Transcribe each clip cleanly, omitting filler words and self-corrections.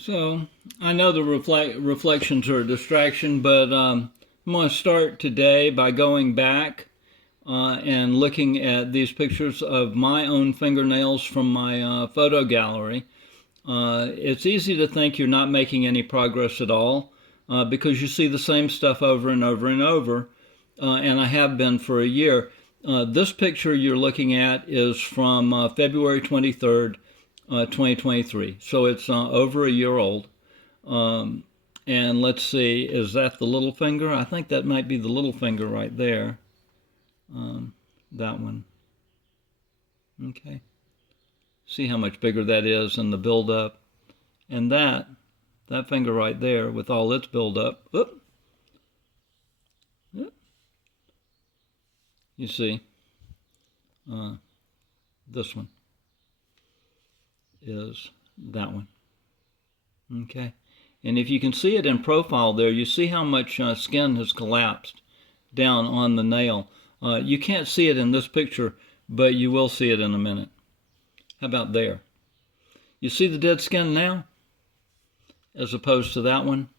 So I know the reflections are a distraction, but I'm going to start today by going back and looking at these pictures of my own fingernails from my photo gallery. It's easy to think you're not making any progress at all because you see the same stuff over and over and over, and I have been for a year. This picture you're looking at is from February 23rd, 2023. So it's over a year old. And let's see, is that the little finger? I think that might be the little finger right there. That one. Okay. See how much bigger that is in the buildup. And that finger right there with all its buildup. Oop. Yep. You see, this one is that one. Okay. And if you can see it in profile there, you see how much skin has collapsed down on the nail. You can't see it in this picture, but you will see it in a minute. How about there? You see the dead skin now, as opposed to that one?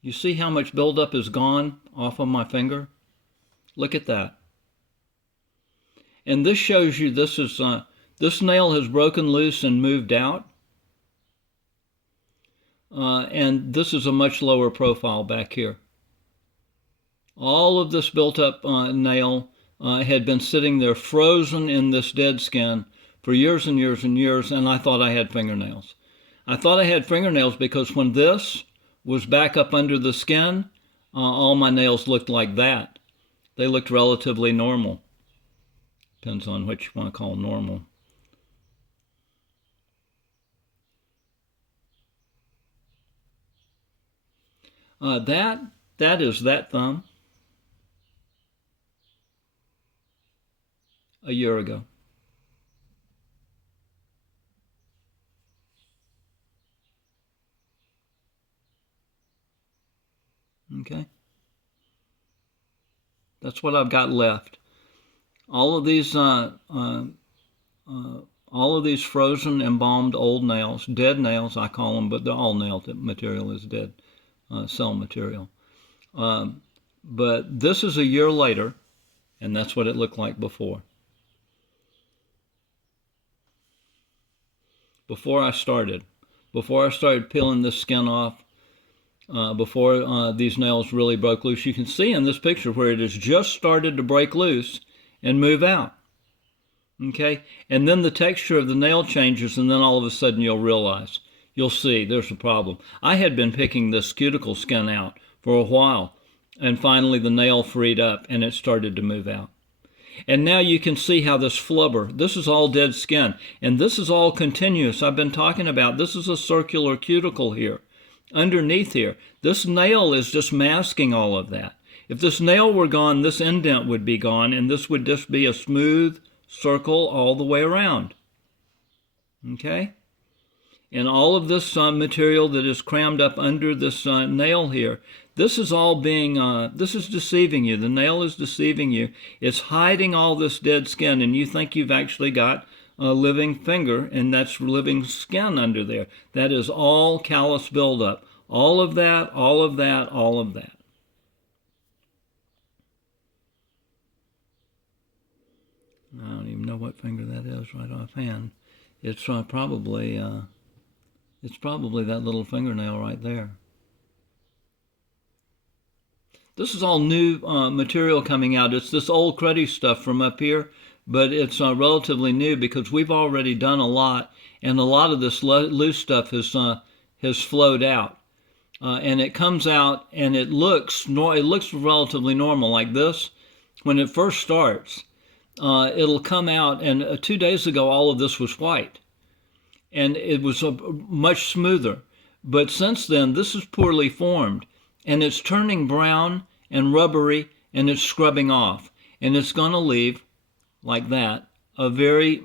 You see how much buildup is gone off of my finger? Look at that. And this shows you this nail has broken loose and moved out. And this is a much lower profile back here. All of this built up nail had been sitting there frozen in this dead skin for years and years and years, and I thought I had fingernails. I thought I had fingernails because when this was back up under the skin, all my nails looked like that. They looked relatively normal. Depends on what you want to call normal. That is that thumb a year ago. Okay. That's what I've got left. All of these frozen, embalmed old nails, dead nails I call them, but they're all nail material is dead cell material. But this is a year later, and that's what it looked like before. Before I started peeling this skin off, before these nails really broke loose. You can see in this picture where it has just started to break loose and move out. Okay, and then the texture of the nail changes, and then all of a sudden you'll see there's a problem. I had been picking this cuticle skin out for a while, and finally the nail freed up and it started to move out. And now you can see how this flubber, this is all dead skin, and this is all continuous. I've been talking about this is a circular cuticle here. Underneath here, this nail is just masking all of that. If this nail were gone, this indent would be gone, and this would just be a smooth circle all the way around. Okay? And all of this material that is crammed up under this nail here, this is all being, this is deceiving you. The nail is deceiving you. It's hiding all this dead skin, and you think you've actually got a living finger, and that's living skin under there. That is all callus buildup. All of that, all of that, all of that. I don't even know what finger that is right offhand. It's probably that little fingernail right there. This is all new material coming out. It's this old cruddy stuff from up here, but it's relatively new because we've already done a lot, and a lot of this loose stuff has flowed out, and it comes out and it looks relatively normal like this. When it first starts, it'll come out, and 2 days ago all of this was white, and it was much smoother. But since then, this is poorly formed, and it's turning brown and rubbery, and it's scrubbing off, and it's going to leave like that, a very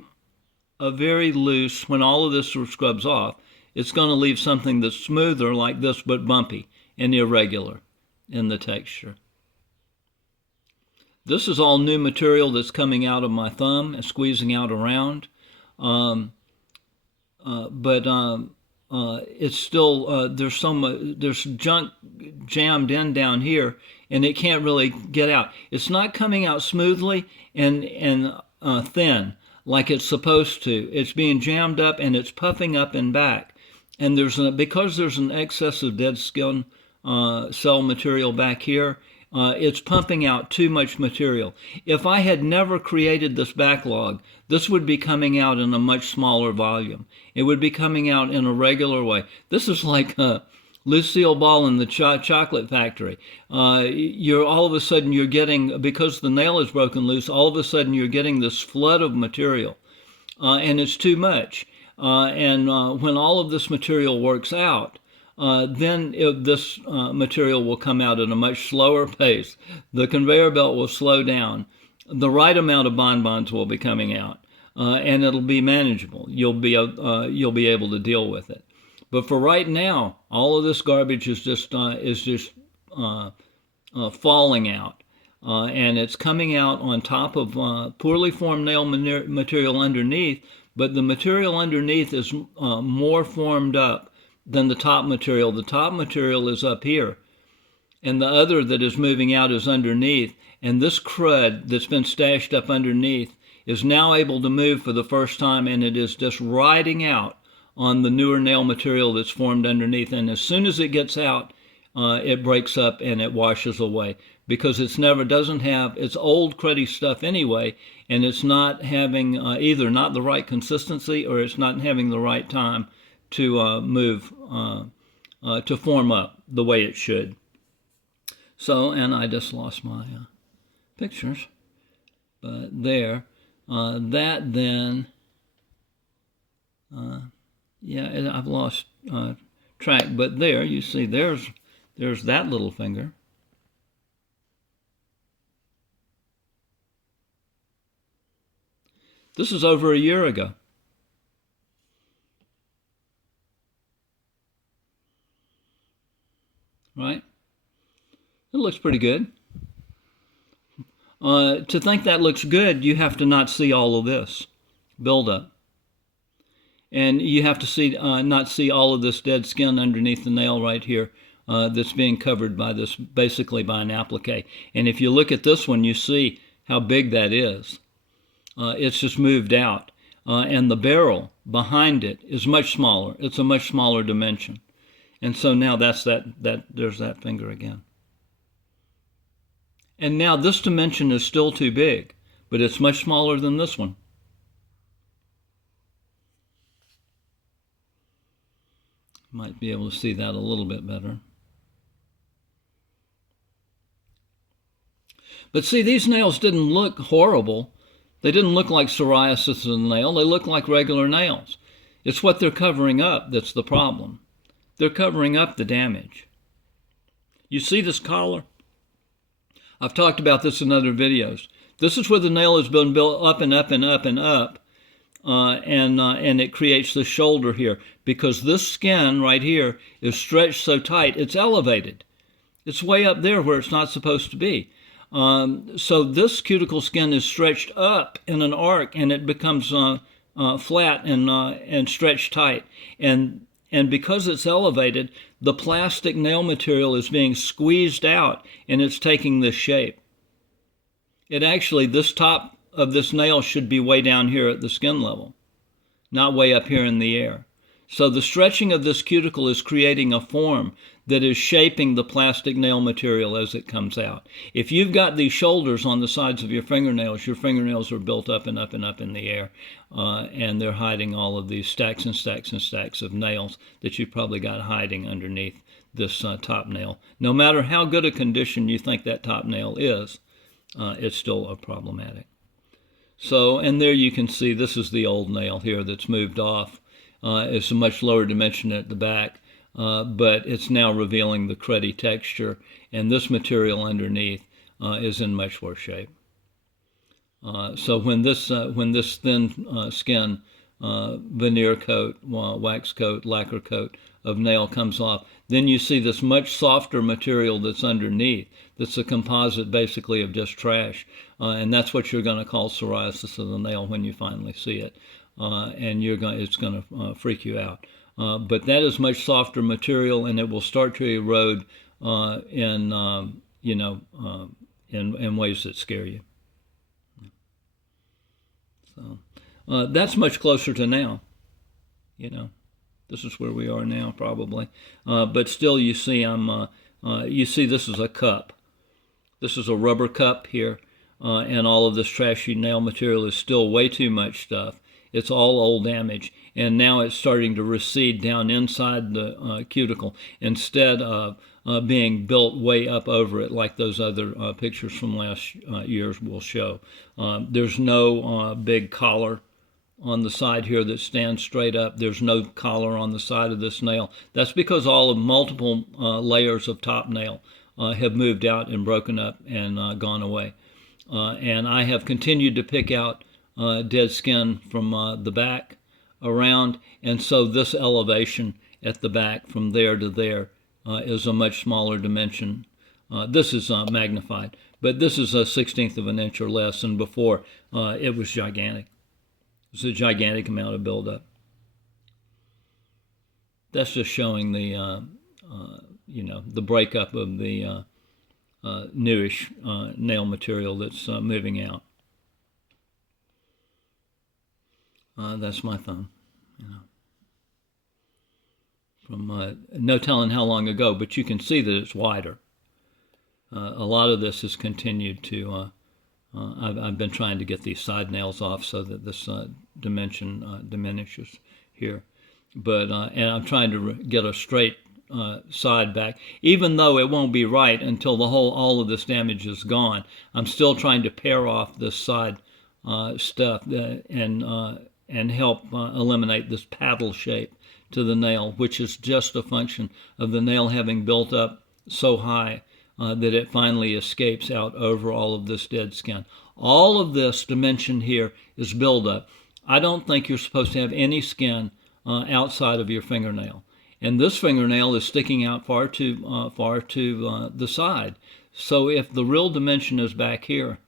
loose, when all of this scrubs off, it's going to leave something that's smoother like this, but bumpy and irregular in the texture. This is all new material that's coming out of my thumb and squeezing out around. but it's still there's junk jammed in down here, and it can't really get out. It's not coming out smoothly and thin like it's supposed to. It's being jammed up and it's puffing up and back. And because there's an excess of dead skin cell material back here, it's pumping out too much material. If I had never created this backlog, this would be coming out in a much smaller volume. It would be coming out in a regular way. This is like Lucille Ball in the Chocolate Factory. All of a sudden you're getting, because the nail is broken loose, all of a sudden you're getting this flood of material, and it's too much. And when all of this material works out, then this material will come out at a much slower pace. The conveyor belt will slow down. The right amount of bonbons will be coming out, and it'll be manageable. You'll be able to deal with it. But for right now, all of this garbage is just falling out, and it's coming out on top of poorly formed nail material underneath. But the material underneath is more formed up than the top material. The top material is up here, and the other that is moving out is underneath. And this crud that's been stashed up underneath is now able to move for the first time, and it is just riding out on the newer nail material that's formed underneath. And as soon as it gets out, it breaks up and it washes away, because it's old cruddy stuff anyway, and it's not having either not the right consistency, or it's not having the right time to move, to form up the way it should. So, and I just lost my pictures, but there, that then, yeah, I've lost track, but there, you see, there's that little finger. This is over a year ago. Right? It looks pretty good. To think that looks good, you have to not see all of this buildup. And you have to not see all of this dead skin underneath the nail right here that's being covered by this, basically by an applique. And if you look at this one, you see how big that is. It's just moved out. And the barrel behind it is much smaller. It's a much smaller dimension. And so now there's that finger again. And now this dimension is still too big, but it's much smaller than this one. Might be able to see that a little bit better. But see, these nails didn't look horrible. They didn't look like psoriasis in the nail. They look like regular nails. It's what they're covering up that's the problem. They're covering up the damage. You see this collar? I've talked about this in other videos. This is where the nail has been built up and up and up and up, and it creates the shoulder here, because this skin right here is stretched so tight, it's elevated. It's way up there where it's not supposed to be. So this cuticle skin is stretched up in an arc, and it becomes flat and stretched tight. And because it's elevated, the plastic nail material is being squeezed out, and it's taking this shape. This top of this nail should be way down here at the skin level, not way up here in the air. So the stretching of this cuticle is creating a form that is shaping the plastic nail material as it comes out. If you've got these shoulders on the sides of your fingernails are built up and up and up in the air, and they're hiding all of these stacks and stacks and stacks of nails that you've probably got hiding underneath this top nail. No matter how good a condition you think that top nail is, it's still problematic. So, and there you can see this is the old nail here that's moved off. It's a much lower dimension at the back, but it's now revealing the cruddy texture, and this material underneath is in much worse shape. So when this thin skin veneer coat, wax coat, lacquer coat of nail comes off, then you see this much softer material that's underneath, that's a composite basically of just trash, and that's what you're going to call psoriasis of the nail when you finally see it. and it's going to freak you out. But that is much softer material, and it will start to erode in ways that scare you. So that's much closer to now. This is where we are now, probably. But still, you see, you see, this is a cup. This is a rubber cup here, and all of this trashy nail material is still way too much stuff. It's all old damage, and now it's starting to recede down inside the cuticle instead of being built way up over it like those other pictures from last year's will show. There's no big collar on the side here that stands straight up. There's no collar on the side of this nail. That's because all of multiple layers of top nail have moved out and broken up and gone away. And I have continued to pick out dead skin from the back around, and so this elevation at the back from there to there is a much smaller dimension. This is magnified, but this is a 1/16 of an inch or less, and before it was gigantic. It's a gigantic amount of buildup. That's just showing the the breakup of the newish nail material that's moving out. That's my thumb. From no telling how long ago, but you can see that it's wider. A lot of this has continued to. I've been trying to get these side nails off so that this dimension diminishes here, but and I'm trying to get a straight side back, even though it won't be right until all of this damage is gone. I'm still trying to pare off this side stuff and help eliminate this paddle shape to the nail, which is just a function of the nail having built up so high that it finally escapes out over all of this dead skin. All of this dimension here is buildup. I don't think you're supposed to have any skin outside of your fingernail. And this fingernail is sticking out far to the side. So if the real dimension is back here,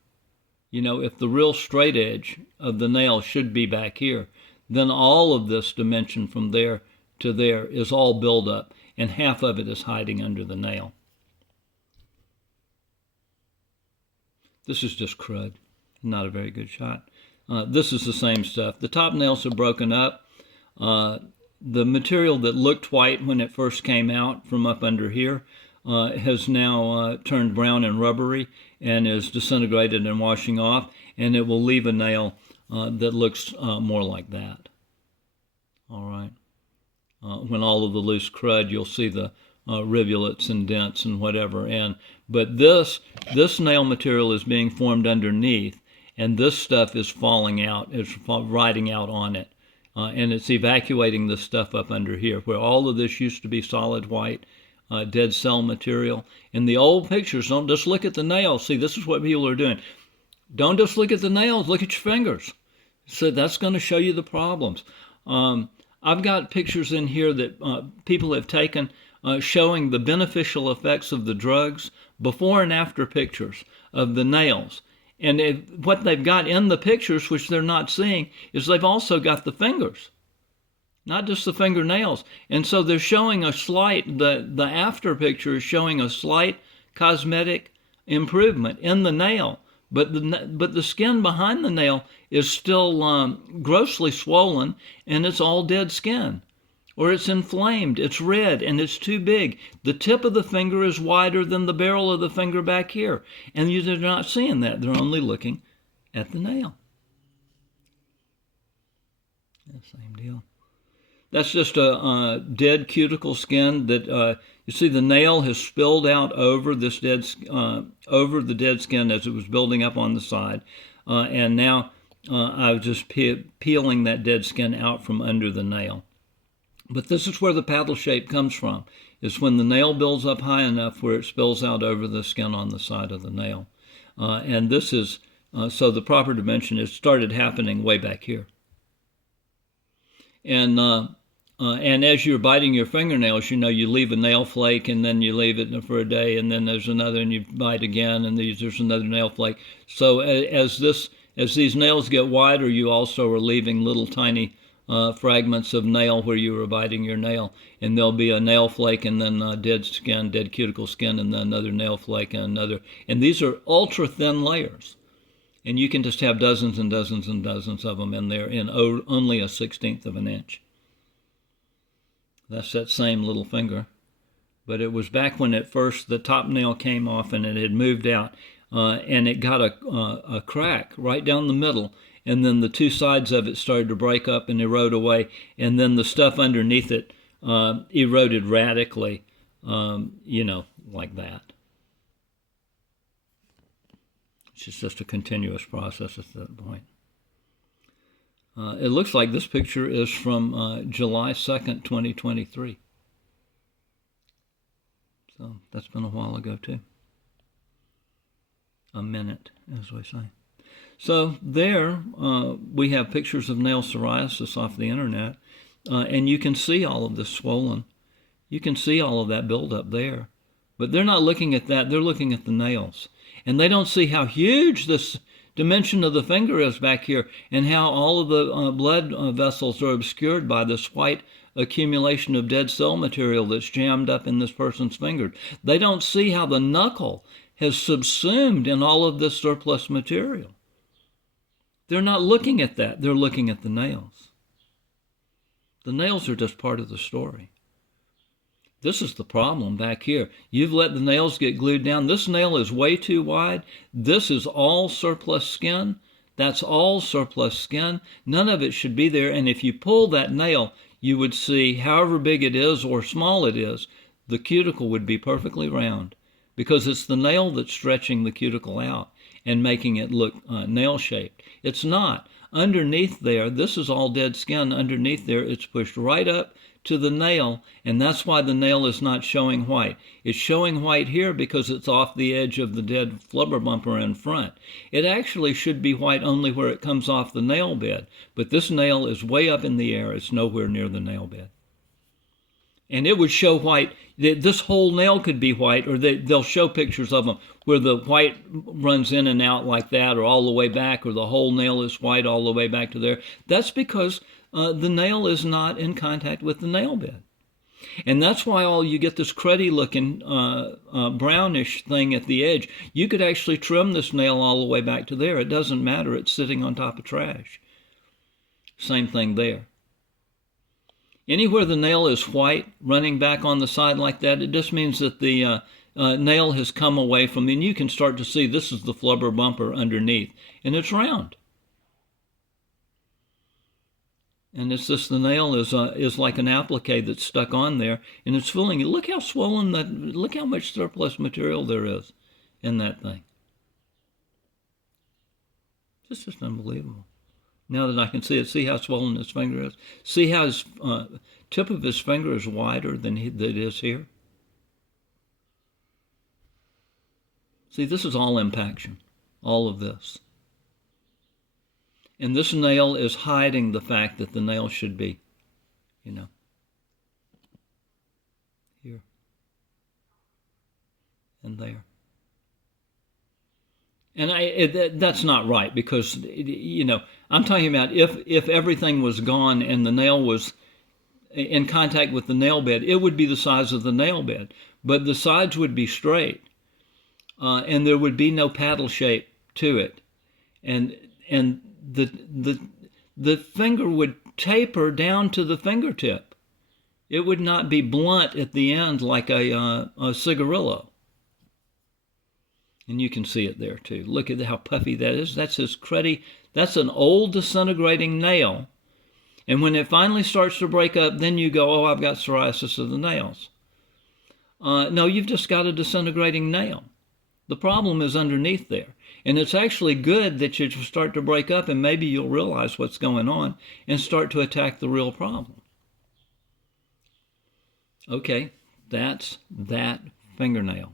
if the real straight edge of the nail should be back here, then all of this dimension from there to there is all buildup, and half of it is hiding under the nail. This is just crud, not a very good shot. This is the same stuff. The top nails are broken up. The material that looked white when it first came out from up under here has now turned brown and rubbery and is disintegrated and washing off, and it will leave a nail that looks more like that. All right. When all of the loose crud, you'll see the rivulets and dents and whatever. But this nail material is being formed underneath, and this stuff is falling out, it's riding out on it. And it's evacuating this stuff up under here, where all of this used to be solid white, dead cell material. In the old pictures, don't just look at the nails. See, this is what people are doing. Don't just look at the nails, look at your fingers. So that's going to show you the problems. I've got pictures in here that people have taken showing the beneficial effects of the drugs, before and after pictures of the nails. And what they've got in the pictures, which they're not seeing, is they've also got the fingers, not just the fingernails. And so they're showing a slight, the after picture is showing a slight cosmetic improvement in the nail, but the skin behind the nail is still grossly swollen, and it's all dead skin. Or it's inflamed, it's red, and it's too big. The tip of the finger is wider than the barrel of the finger back here. And they're not seeing that. They're only looking at the nail. Same deal. That's just a dead cuticle skin that, you see the nail has spilled out over this over the dead skin as it was building up on the side. And now I was just peeling that dead skin out from under the nail. But this is where the paddle shape comes from. It's when the nail builds up high enough where it spills out over the skin on the side of the nail. And this is, so the proper dimension, it started happening way back here. And as you're biting your fingernails, you leave a nail flake, and then you leave it for a day, and then there's another, and you bite again, and there's another nail flake. So as As these nails get wider, you also are leaving little tiny fragments of nail where you were biting your nail, and there'll be a nail flake, and then dead skin, dead cuticle skin, and then another nail flake, and another. And these are ultra thin layers, and you can just have dozens and dozens and dozens of them in there in only a 1/16 of an inch. That's that same little finger. But it was back when at first the top nail came off and it had moved out, and it got a crack right down the middle, and then the two sides of it started to break up and erode away, and then the stuff underneath it eroded radically, like that. It's just a continuous process at that point. It looks like this picture is from July 2nd, 2023. So that's been a while ago too. A minute, as we say. So there we have pictures of nail psoriasis off the internet, and you can see all of this swollen. You can see all of that buildup there. But they're not looking at that, they're looking at the nails. And they don't see how huge this dimension of the finger is back here, and how all of the blood vessels are obscured by this white accumulation of dead cell material that's jammed up in this person's finger. They don't see how the knuckle has subsumed in all of this surplus material. They're not looking at that, they're looking at the nails. The nails are just part of the story. This is the problem back here. You've let the nails get glued down. This nail is way too wide. This is all surplus skin. That's all surplus skin. None of it should be there. And if you pull that nail, you would see, however big it is or small it is, the cuticle would be perfectly round, because it's the nail that's stretching the cuticle out and making it look nail-shaped. It's not. Underneath there, this is all dead skin. Underneath there, it's pushed right up to the nail, and that's why the nail is not showing white. It's showing white here because it's off the edge of the dead flubber bumper in front. It actually should be white only where it comes off the nail bed, but this nail is way up in the air. It's nowhere near the nail bed. And it would show white. This whole nail could be white, or they'll show pictures of them where the white runs in and out like that, or all the way back, or the whole nail is white all the way back to there. That's because the nail is not in contact with the nail bed. And that's why you get this cruddy looking brownish thing at the edge. You could actually trim this nail all the way back to there. It doesn't matter. It's sitting on top of trash. Same thing there. Anywhere the nail is white, running back on the side like that, it just means that the nail has come away from, and you can start to see this is the flubber bumper underneath, and it's round. And it's just the nail is like an applique that's stuck on there, and it's filling it. Look how swollen that, look how much surplus material there is in that thing. It's just unbelievable. Now that I can see it, see how swollen his finger is. See how his tip of his finger is wider than it is here. See, this is all impaction, all of this. And this nail is hiding the fact that the nail should be, here and there. And that's not right, because, I'm talking about if everything was gone and the nail was in contact with the nail bed, it would be the size of the nail bed, but the sides would be straight, and there would be no paddle shape to it, and the finger would taper down to the fingertip. It would not be blunt at the end like a cigarillo. And you can see it there too. Look at how puffy that is. That's his cruddy. That's an old disintegrating nail. And when it finally starts to break up, then you go, oh, I've got psoriasis of the nails. No, you've just got a disintegrating nail. The problem is underneath there. And it's actually good that you start to break up, and maybe you'll realize what's going on and start to attack the real problem. Okay, that's that fingernail.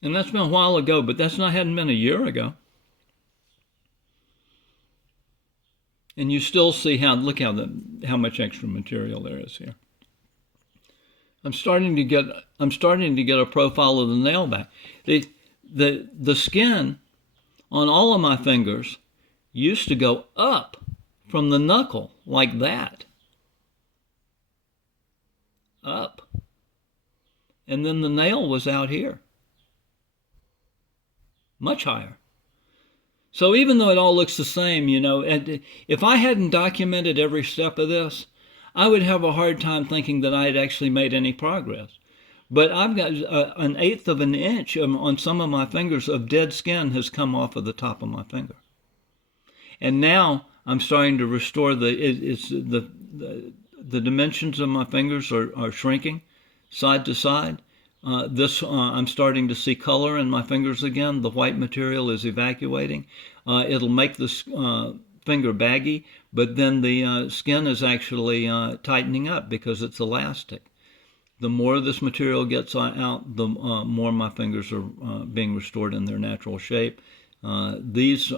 And that's been a while ago, but hadn't been a year ago. And you still see look how much extra material there is here. I'm starting to get a profile of the nail back. The skin on all of my fingers used to go up from the knuckle like that. Up. And then the nail was out here. Much higher. So even though it all looks the same, you know, and if I hadn't documented every step of this, I would have a hard time thinking that I had actually made any progress. But I've got an eighth of an inch on some of my fingers of dead skin has come off of the top of my finger. And now I'm starting to restore the dimensions of my fingers are shrinking side to side. I'm starting to see color in my fingers again. The white material is evacuating. It'll make the finger baggy, but then the skin is actually tightening up because it's elastic. The more this material gets out, the more my fingers are being restored in their natural shape. These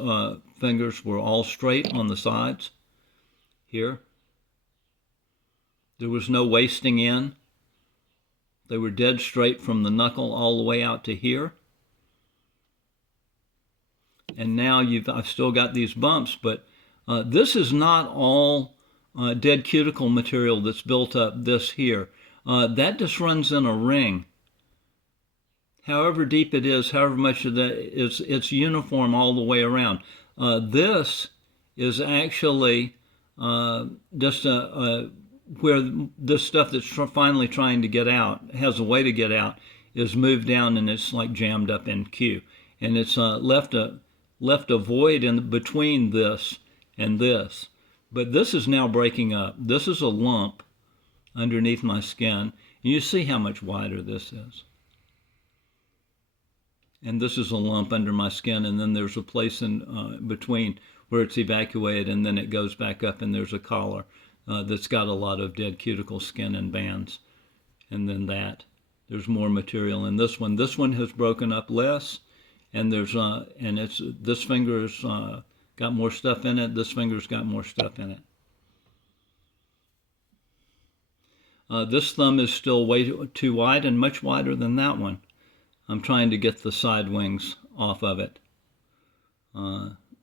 fingers were all straight on the sides here. There was no wasting in. They were dead straight from the knuckle all the way out to here. And now I've still got these bumps, but this is not all dead cuticle material that's built up this here. That just runs in a ring. However deep it is, however much of that, it's uniform all the way around. This is actually just where this stuff that's finally trying to get out, has a way to get out, is moved down and it's like jammed up in Q. And it's left a void in between this and this. But this is now breaking up. This is a lump underneath my skin. And you see how much wider this is. And this is a lump under my skin, and then there's a place in between where it's evacuated, and then it goes back up, and there's a collar that's got a lot of dead cuticle skin and bands. And then there's more material in this one. This one has broken up less, and there's this finger's got more stuff in it. This finger's got more stuff in it. This thumb is still way too wide and much wider than that one. I'm trying to get the side wings off of it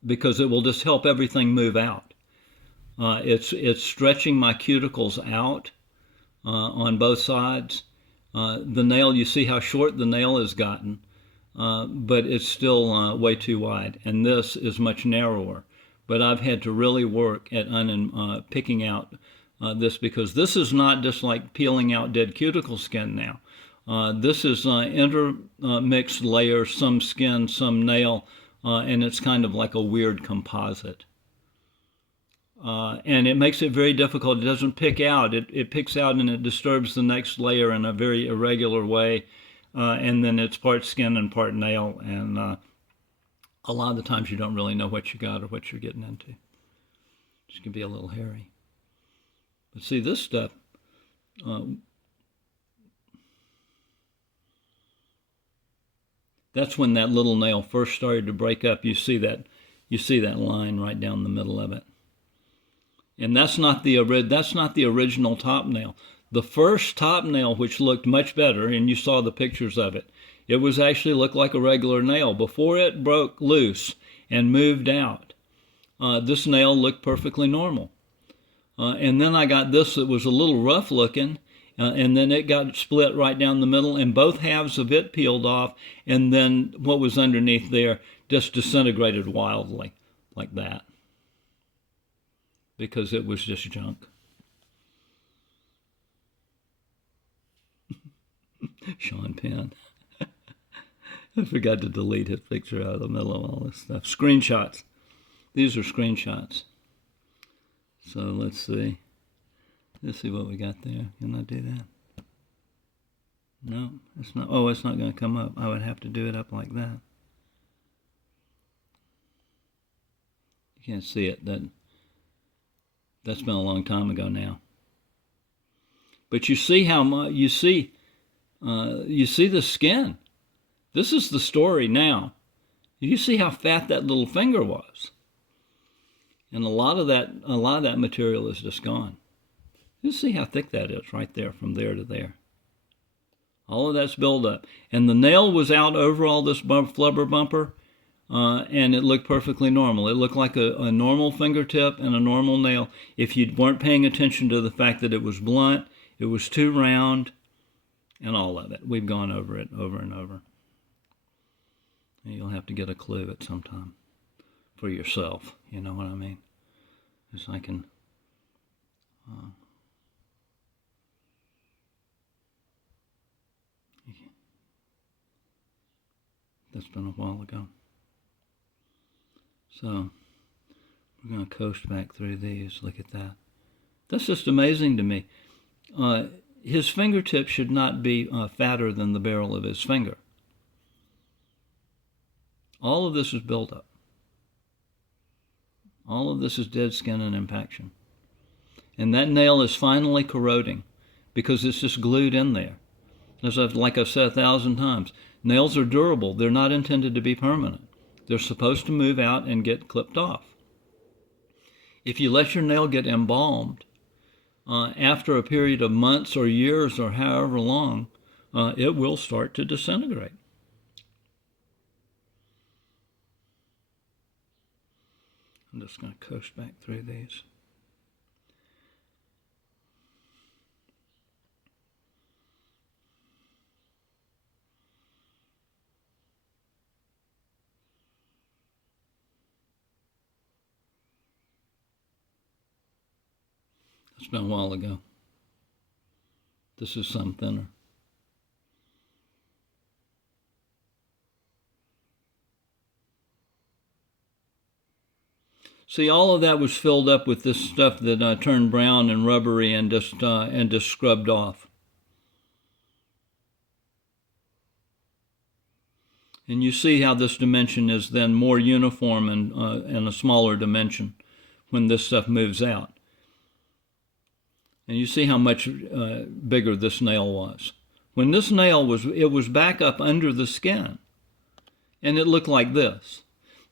because it will just help everything move out. It's stretching my cuticles out on both sides. The nail, you see how short the nail has gotten, but it's still way too wide. And this is much narrower. But I've had to really work at picking out this, because this is not just like peeling out dead cuticle skin now. This is intermixed layers, some skin, some nail, and it's kind of like a weird composite. And it makes it very difficult. It doesn't pick out. It picks out and it disturbs the next layer in a very irregular way. And then it's part skin and part nail. And a lot of the times you don't really know what you got or what you're getting into. It can be a little hairy. But see, this stuff, that's when that little nail first started to break up. You see that line right down the middle of it. And that's not the original top nail. The first top nail, which looked much better, and you saw the pictures of it, it was actually looked like a regular nail. Before it broke loose and moved out, this nail looked perfectly normal. And then I got this that was a little rough looking, and then it got split right down the middle, and both halves of it peeled off, and then what was underneath there just disintegrated wildly, like that, because it was just junk. Sean Penn. I forgot to delete his picture out of the middle of all this stuff. Screenshots. These are screenshots. So let's see. Let's see what we got there. Can I do that? No, it's not. Oh, it's not going to come up. I would have to do it up like that. You can't see it. That's been a long time ago now. But you see how much you see the skin. This is the story now. You see how fat that little finger was. And a lot of that material is just gone. You see how thick that is right there, from there to there. All of that's buildup. And the nail was out over all this flubber bumper, and it looked perfectly normal. It looked like a normal fingertip and a normal nail if you weren't paying attention to the fact that it was blunt, it was too round, and all of it. We've gone over it over and over. And you'll have to get a clue at some time for yourself. You know what I mean? As I can... That's been a while ago. So we're going to coast back through these. Look at that. That's just amazing to me. His fingertip should not be fatter than the barrel of his finger. All of this is buildup. All of this is dead skin and impaction. And that nail is finally corroding because it's just glued in there. Like I've said 1,000 times, nails are durable. They're not intended to be permanent. They're supposed to move out and get clipped off. If you let your nail get embalmed, after a period of months or years or however long, it will start to disintegrate. I'm just going to coast back through these. It's been a while ago. This is some thinner. See, all of that was filled up with this stuff that turned brown and rubbery and just scrubbed off. And you see how this dimension is then more uniform and a smaller dimension when this stuff moves out. And you see how much bigger this nail was. When this nail was back up under the skin, and it looked like this.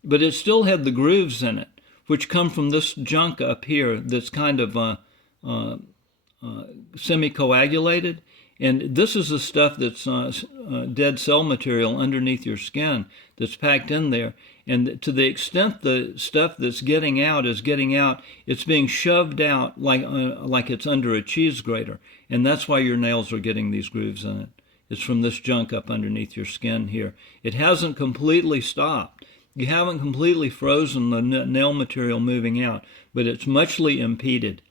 But it still had the grooves in it, which come from this junk up here that's kind of semi-coagulated. And this is the stuff that's dead cell material underneath your skin that's packed in there. And to the extent the stuff that's getting out is getting out, it's being shoved out like it's under a cheese grater. And that's why your nails are getting these grooves in it. It's from this junk up underneath your skin here. It hasn't completely stopped. You haven't completely frozen the nail material moving out, but it's muchly impeded.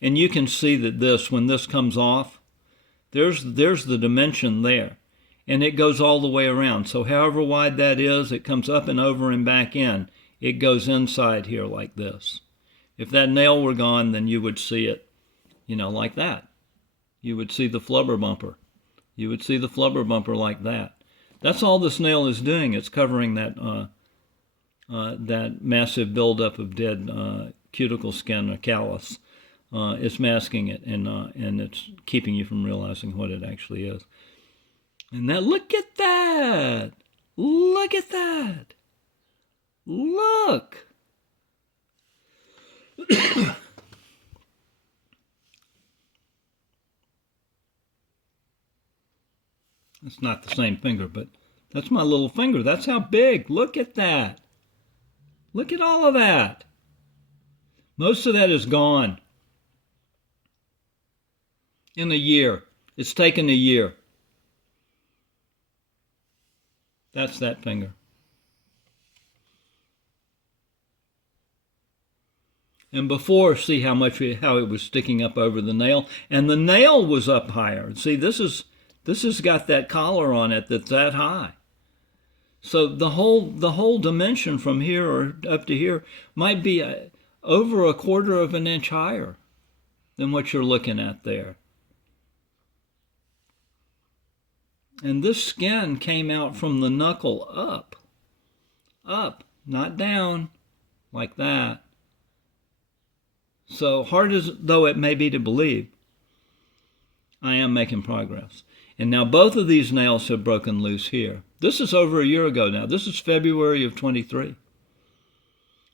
And you can see that when this comes off, there's the dimension there, and it goes all the way around. So however wide that is, it comes up and over and back in. It goes inside here like this. If that nail were gone, then you would see it, like that. You would see the flubber bumper. You would see the flubber bumper like that. That's all this nail is doing. It's covering that massive buildup of dead cuticle skin or callus. It's masking it, and it's keeping you from realizing what it actually is. And now look at that! Look at that! Look! It's not the same finger, but that's my little finger. That's how big. Look at that. Look at all of that. Most of that is gone. In a year. It's taken a year. That's that finger. And before, see how it was sticking up over the nail, and the nail was up higher. See, this has got that collar on it that's that high. So the whole dimension from here or up to here might be over 1/4 of an inch higher than what you're looking at there. And this skin came out from the knuckle up, not down, like that. So hard as though it may be to believe, I am making progress. And now both of these nails have broken loose here. This is over a year ago now. This is February of 23.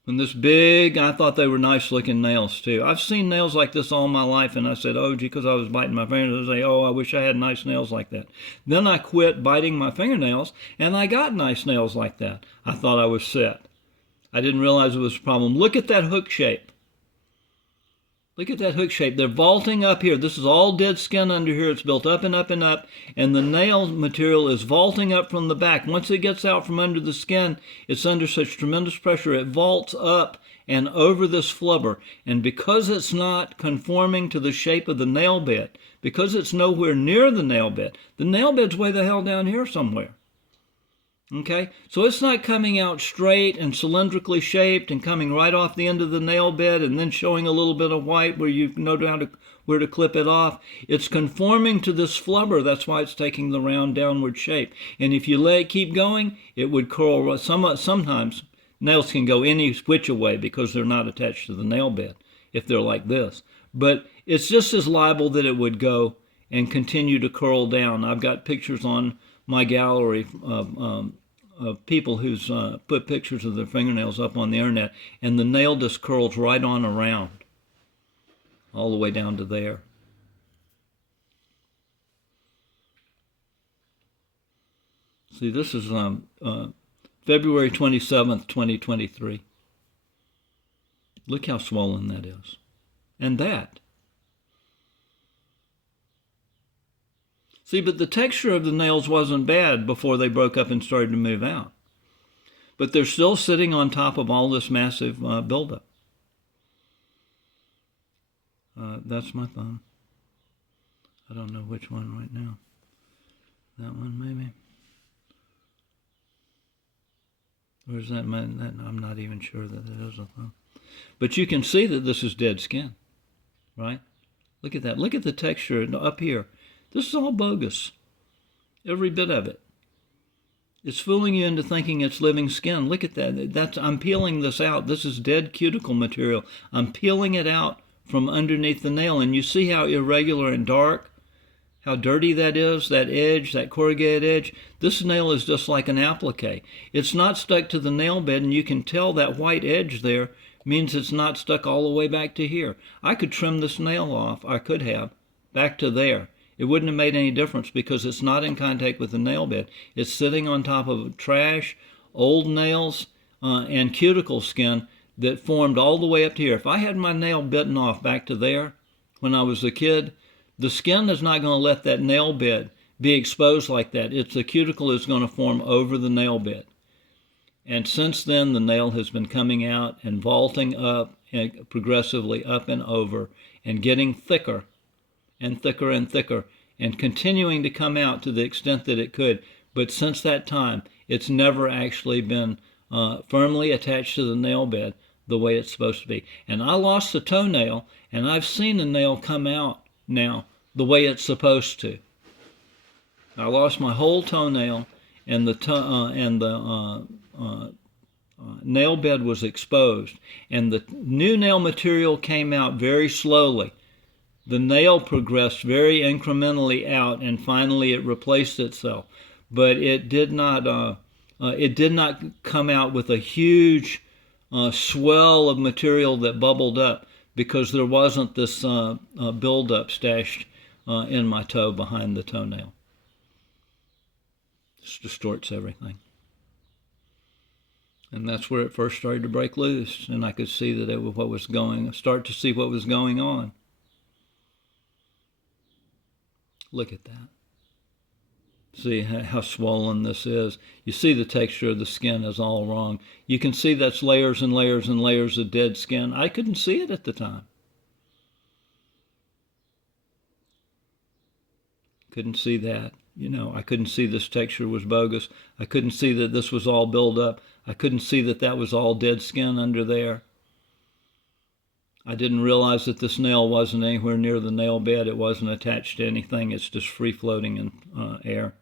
And this big, I thought they were nice looking nails too. I've seen nails like this all my life, and I said, oh gee, because I was biting my fingernails, I say, oh, I wish I had nice nails like that. Then I quit biting my fingernails, and I got nice nails like that. I thought I was set. I didn't realize it was a problem. Look at that hook shape. Look at that hook shape. They're vaulting up here. This is all dead skin under here. It's built up and up and up, and the nail material is vaulting up from the back. Once it gets out from under the skin, it's under such tremendous pressure, it vaults up and over this flubber. And because it's not conforming to the shape of the nail bed, because it's nowhere near the nail bed's way the hell down here somewhere. Okay, so it's not coming out straight and cylindrically shaped and coming right off the end of the nail bed and then showing a little bit of white where you know where to clip it off. It's conforming to this flubber. That's why it's taking the round downward shape. And if you let it keep going, it would curl. Sometimes nails can go any which way because they're not attached to the nail bed if they're like this. But it's just as liable that it would go and continue to curl down. I've got pictures on my gallery of people who's put pictures of their fingernails up on the internet, and the nail just curls right on around, all the way down to there. See, this is February 27th, 2023. Look how swollen that is. And that. See, but the texture of the nails wasn't bad before they broke up and started to move out. But they're still sitting on top of all this massive buildup. That's my thumb. I don't know which one right now. That one maybe. Or is that I'm not even sure that it is a thumb. But you can see that this is dead skin, right? Look at that. Look at the texture up here. This is all bogus. Every bit of it. It's fooling you into thinking it's living skin. Look at that. I'm peeling this out. This is dead cuticle material. I'm peeling it out from underneath the nail, and you see how irregular and dark, how dirty that is, that edge, that corrugated edge. This nail is just like an applique. It's not stuck to the nail bed, and you can tell that white edge there means it's not stuck all the way back to here. I could trim this nail off, I could have, back to there. It wouldn't have made any difference because it's not in contact with the nail bed. It's sitting on top of trash, old nails, and cuticle skin that formed all the way up to here. If I had my nail bitten off back to there when I was a kid, the skin is not going to let that nail bed be exposed like that. It's the cuticle is going to form over the nail bed. And since then, the nail has been coming out and vaulting up and progressively up and over and getting thicker and thicker and thicker and continuing to come out to the extent that it could. But since that time, it's never actually been firmly attached to the nail bed the way it's supposed to be. And I lost the toenail, and I've seen the nail come out now the way it's supposed to. I lost my whole toenail, and the nail bed was exposed, and the new nail material came out very slowly. The nail progressed very incrementally out, and finally it replaced itself. But it did not come out with a huge swell of material that bubbled up, because there wasn't this buildup stashed in my toe behind the toenail. This distorts everything. And that's where it first started to break loose, and I could see that start to see what was going on. Look at that. See how swollen this is. You see the texture of the skin is all wrong. You can see that's layers and layers and layers of dead skin. I couldn't see it at the time. Couldn't see that. You know, I couldn't see this texture was bogus. I couldn't see that this was all built up. I couldn't see that that was all dead skin under there. I didn't realize that this nail wasn't anywhere near the nail bed. It wasn't attached to anything. It's just free floating in air.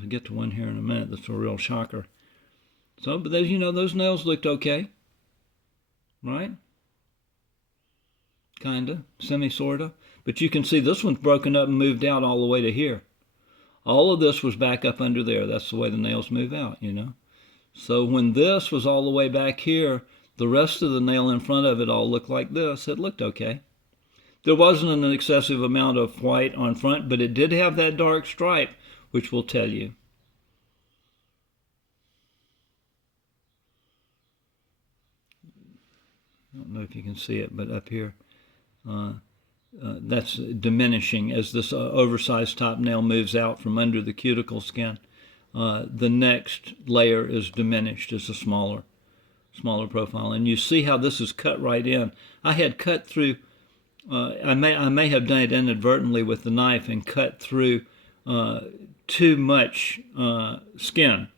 I'll get to one here in a minute. That's a real shocker. So, but those, you know, those nails looked okay, right? Kinda, semi-sorta. But you can see this one's broken up and moved out all the way to here. All of this was back up under there. That's the way the nails move out, you know. So when this was all the way back here, the rest of the nail in front of it all looked like this. It looked okay. There wasn't an excessive amount of white on front, but it did have that dark stripe, which will tell you. I don't know if you can see it, but up here, that's diminishing as this oversized top nail moves out from under the cuticle skin. The next layer is diminished. It's a smaller profile, and you see how this is cut right in. I had cut through. I may have done it inadvertently with the knife and cut through too much skin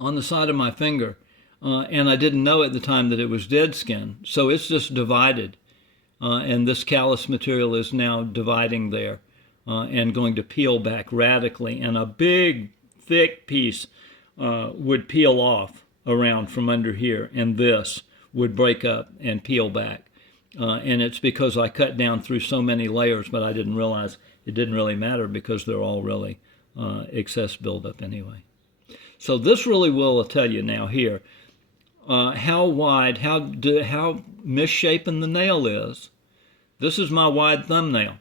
on the side of my finger, and I didn't know at the time that it was dead skin. So it's just divided, and this callus material is now dividing there and going to peel back radically, and a big thick piece would peel off around from under here, and this would break up and peel back. And it's because I cut down through so many layers, but I didn't realize it didn't really matter because they're all really excess buildup anyway. So this really will tell you now here how wide, how misshapen the nail is. This is my wide thumbnail,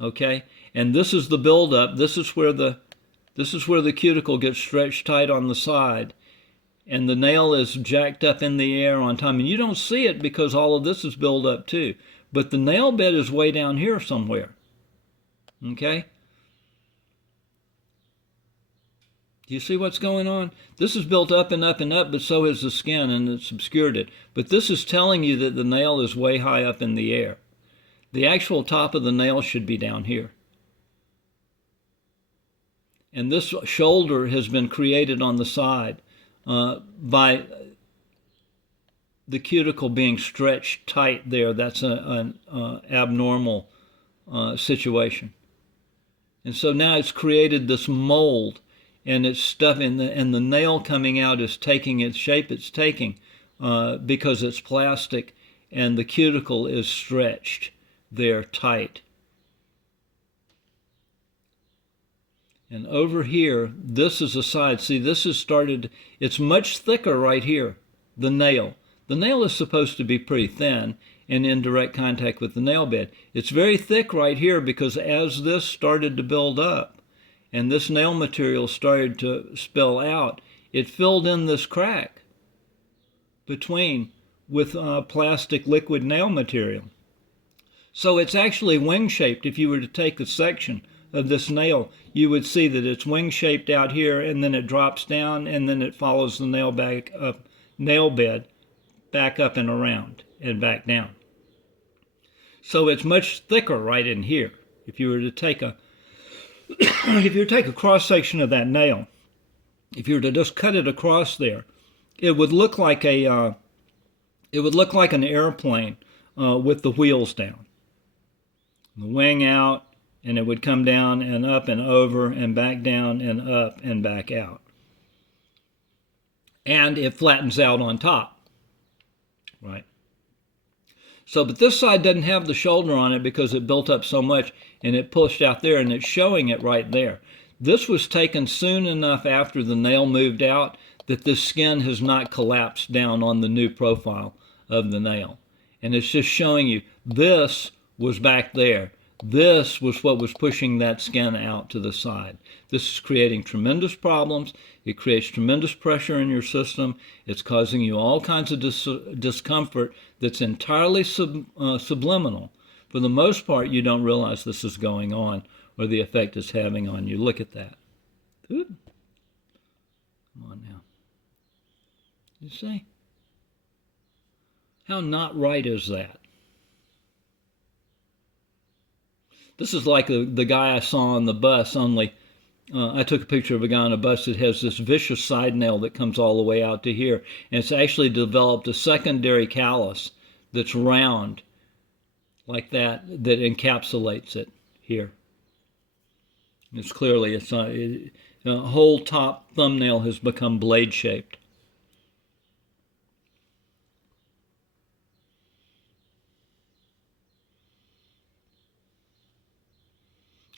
okay, and this is the buildup. This is where the cuticle gets stretched tight on the side, and the nail is jacked up in the air on time. And you don't see it because all of this is built up too. But the nail bed is way down here somewhere. Okay? Do you see what's going on? This is built up and up and up, but so is the skin, and it's obscured it. But this is telling you that the nail is way high up in the air. The actual top of the nail should be down here. And this shoulder has been created on the side by the cuticle being stretched tight there. That's an abnormal situation. And so now it's created this mold, and it's stuff, and the nail coming out is taking its shape it's taking because it's plastic, and the cuticle is stretched there tight. And over here, this is a side. See, this has started, it's much thicker right here, the nail. The nail is supposed to be pretty thin and in direct contact with the nail bed. It's very thick right here because as this started to build up and this nail material started to spill out, it filled in this crack between with plastic liquid nail material. So it's actually wing-shaped. If you were to take a section of this nail, you would see that it's wing-shaped out here, and then it drops down, and then it follows the nail bed back up and around and back down. So it's much thicker right in here. If you were to take a cross section of that nail, if you were to just cut it across there, it would look like an airplane with the wheels down, the wing out. And it would come down and up and over and back down and up and back out. And it flattens out on top, right? So, but this side doesn't have the shoulder on it because it built up so much and it pushed out there, and it's showing it right there. This was taken soon enough after the nail moved out that the skin has not collapsed down on the new profile of the nail. And it's just showing you this was back there. This was what was pushing that skin out to the side. This is creating tremendous problems. It creates tremendous pressure in your system. It's causing you all kinds of discomfort that's entirely subliminal. For the most part, you don't realize this is going on or the effect it's having on you. Look at that. Ooh. Come on now. You see? How not right is that? This is like the guy I saw on the bus, only I took a picture of a guy on a bus that has this vicious side nail that comes all the way out to here. And it's actually developed a secondary callus that's round like that encapsulates it here. It's clearly, the whole top thumbnail has become blade-shaped.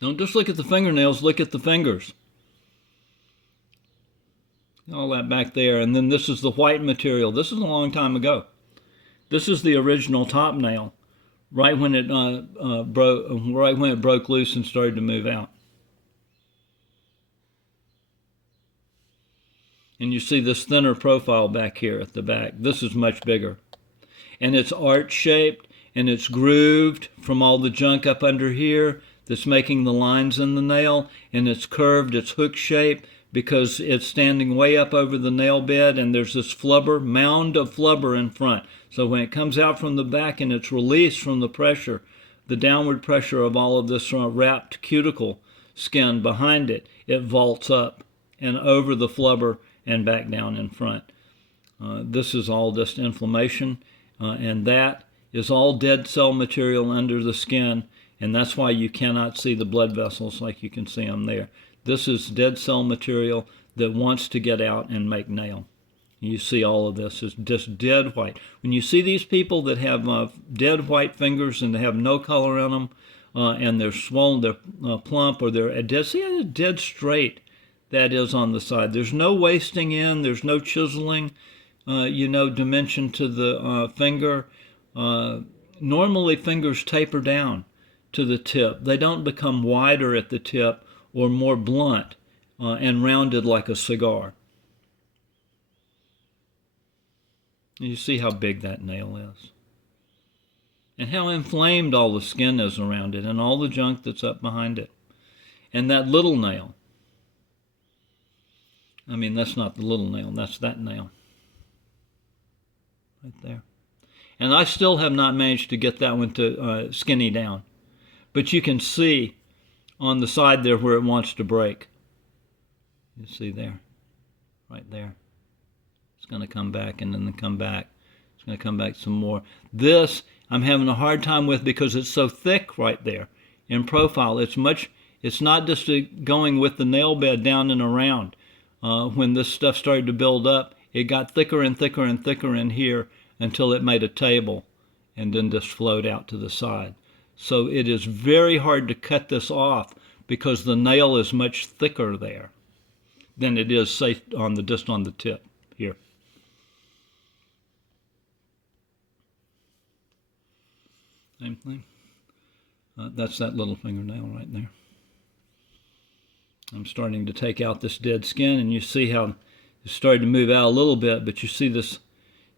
Don't just look at the fingernails, look at the fingers. All that back there. And then this is the white material. This is a long time ago. This is the original top nail, right when it broke loose and started to move out. And you see this thinner profile back here at the back. This is much bigger. And it's arch-shaped, and it's grooved from all the junk up under here that's making the lines in the nail, and it's curved, it's hook-shaped, because it's standing way up over the nail bed, and there's this flubber, mound of flubber in front. So when it comes out from the back and it's released from the pressure, the downward pressure of all of this wrapped cuticle skin behind it, it vaults up and over the flubber and back down in front. This is all just inflammation, and that is all dead cell material under the skin, and that's why you cannot see the blood vessels like you can see them there. This is dead cell material that wants to get out and make nail. You see all of this is just dead white. When you see these people that have dead white fingers and they have no color in them, and they're swollen, they're plump, or they're dead, see how dead straight that is on the side. There's no wasting in, there's no chiseling, dimension to the finger. Normally fingers taper down to the tip. They don't become wider at the tip or more blunt and rounded like a cigar. You see how big that nail is. And how inflamed all the skin is around it and all the junk that's up behind it. And that little nail. I mean, that's not the little nail, that's that nail. Right there. And I still have not managed to get that one to skinny down. But you can see on the side there where it wants to break. You see there, right there. It's going to come back and then come back. It's going to come back some more. This I'm having a hard time with because it's so thick right there in profile. It's not just going with the nail bed down and around. When this stuff started to build up, it got thicker and thicker and thicker in here until it made a table and then just flowed out to the side. So it is very hard to cut this off because the nail is much thicker there than it is, say, just on the tip here. Same thing. That's that little fingernail right there. I'm starting to take out this dead skin, and you see how it's started to move out a little bit, but you see this,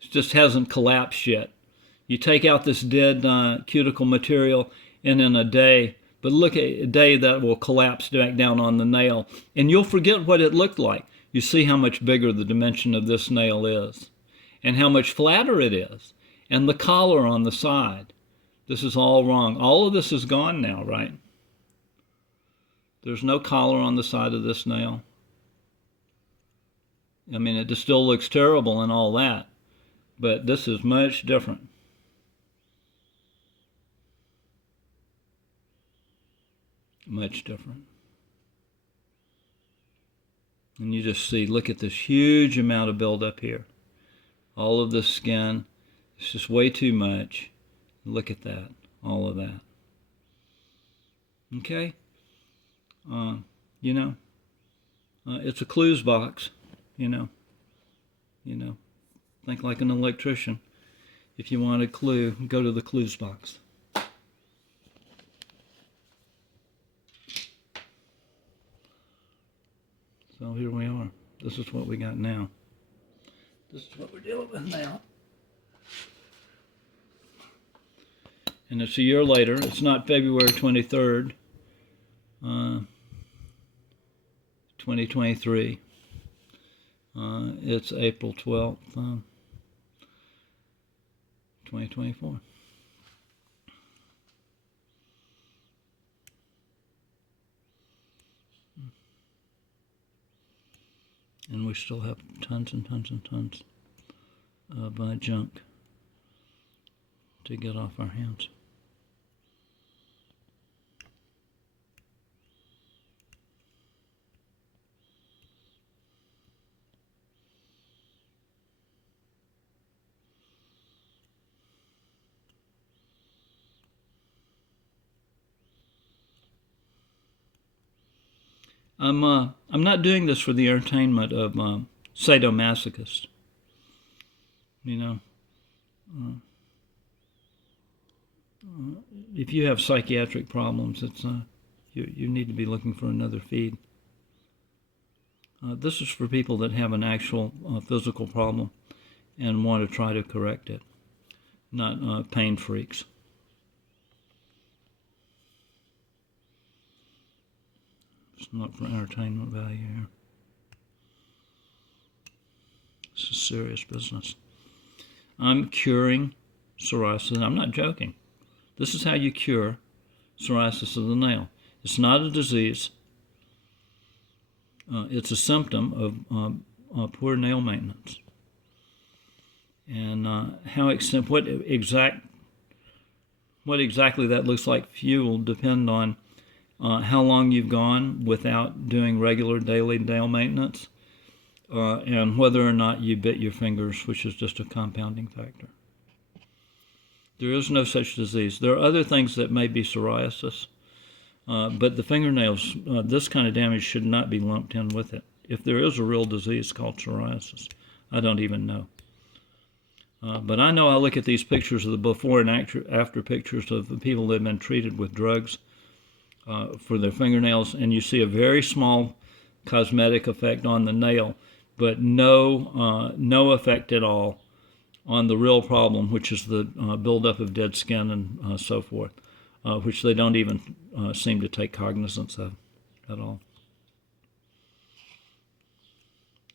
it just hasn't collapsed yet. You take out this dead cuticle material, and in a day, but look at a day that will collapse back down on the nail, and you'll forget what it looked like. You see how much bigger the dimension of this nail is, and how much flatter it is, and the collar on the side. This is all wrong. All of this is gone now, right? There's no collar on the side of this nail. I mean, it just still looks terrible and all that, but this is much different. Much different. And you just see, look at this huge amount of buildup here. All of this skin, it's just way too much. Look at that, all of that. Okay? It's a clues box, think like an electrician. If you want a clue, go to the clues box. So here we are. This is what we got now. This is what we're dealing with now. And it's a year later. It's not February 23rd. 2023. It's April 12th, 2024. And we still have tons and tons and tons of junk to get off our hands. I'm not doing this for the entertainment of sadomasochist. You know, if you have psychiatric problems, it's you need to be looking for another feed. This is for people that have an actual physical problem and want to try to correct it, not pain freaks. It's not for entertainment value here. This is serious business. I'm curing psoriasis. I'm not joking. This is how you cure psoriasis of the nail. It's not a disease. It's a symptom of poor nail maintenance. And what exactly that looks like for you will depend on how long you've gone without doing regular daily nail maintenance, and whether or not you bit your fingers, which is just a compounding factor. There is no such disease. There are other things that may be psoriasis, but the fingernails, this kind of damage should not be lumped in with it. If there is a real disease called psoriasis, I don't even know. But I know I look at these pictures of the before and after pictures of the people that have been treated with drugs for their fingernails, and you see a very small cosmetic effect on the nail, but no effect at all on the real problem, which is the buildup of dead skin and so forth, which they don't even seem to take cognizance of at all.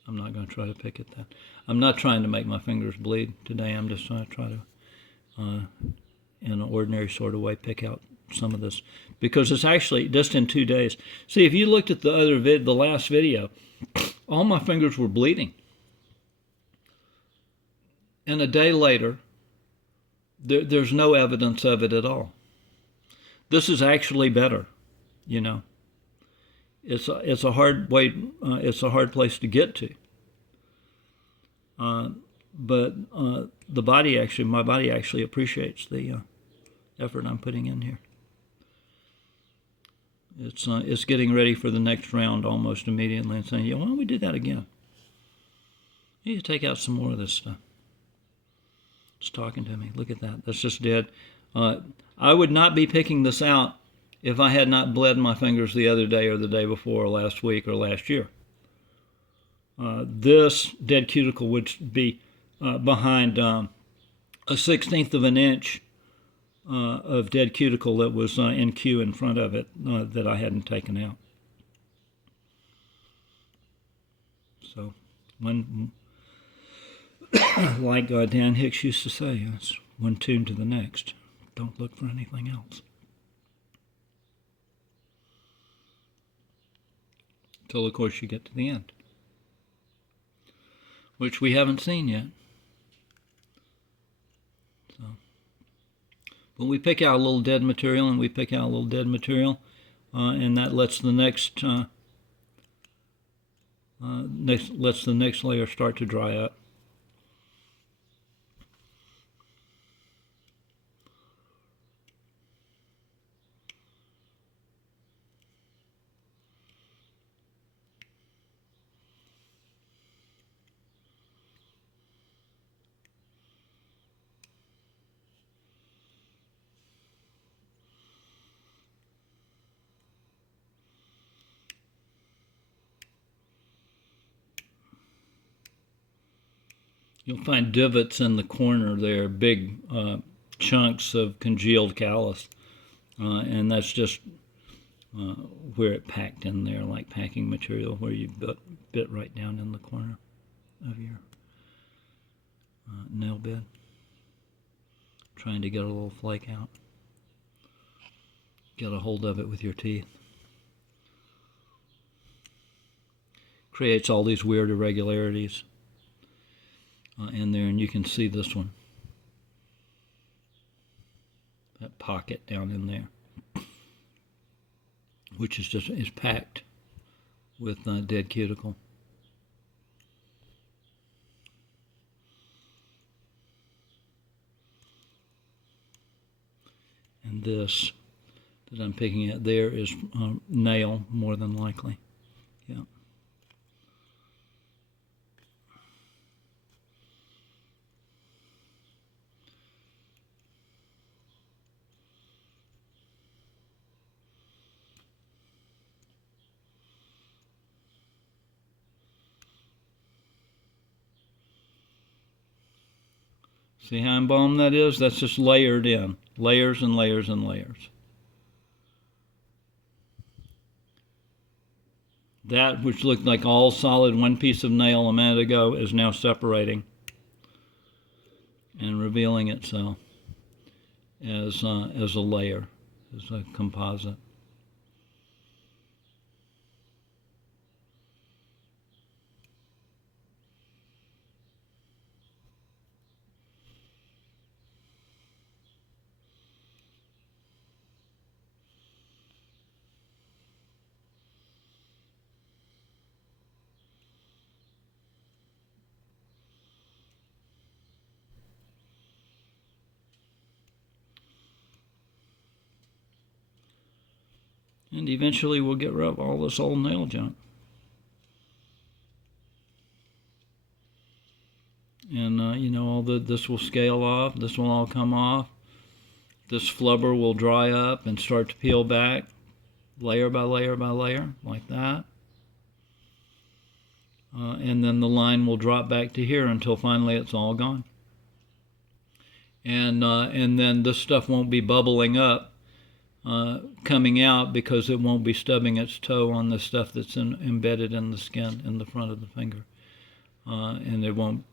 I'm not going to try to pick at that. I'm not trying to make my fingers bleed today. I'm just going to try to, in an ordinary sort of way, pick out some of this, because it's actually just in 2 days. See, if you looked at the last video, all my fingers were bleeding. And a day later, there's no evidence of it at all. This is actually better, you know. It's a hard way. It's a hard place to get to. But my body actually appreciates the effort I'm putting in here. It's getting ready for the next round almost immediately and saying, yeah, why don't we do that again? You need to take out some more of this stuff. It's talking to me. Look at that. That's just dead. I would not be picking this out if I had not bled my fingers the other day or the day before or last week or last year. This dead cuticle would be behind a 1/16 of an inch of dead cuticle that was in queue in front of it that I hadn't taken out. So, like Dan Hicks used to say, it's one tune to the next. Don't look for anything else. Until, of course, you get to the end, which we haven't seen yet. So, but we pick out a little dead material, and we pick out a little dead material, and that lets the next layer start to dry up. You'll find divots in the corner there, big chunks of congealed callus, and that's just where it packed in there, like packing material, where you bit right down in the corner of your nail bed, trying to get a little flake out. Get a hold of it with your teeth. Creates all these weird irregularities in there, and you can see this one, that pocket down in there, which is packed with dead cuticle. And this that I'm picking at there is nail, more than likely. Yeah. See how embalmed that is? That's just layered in. Layers and layers and layers. That which looked like all solid one piece of nail a minute ago is now separating and revealing itself as a layer, as a composite. And eventually we'll get rid of all this old nail junk. And, you know, this will scale off. This will all come off. This flubber will dry up and start to peel back, layer by layer by layer, like that. And then the line will drop back to here until finally it's all gone. And then this stuff won't be bubbling up, coming out, because it won't be stubbing its toe on the stuff that's embedded in the skin in the front of the finger. And it won't,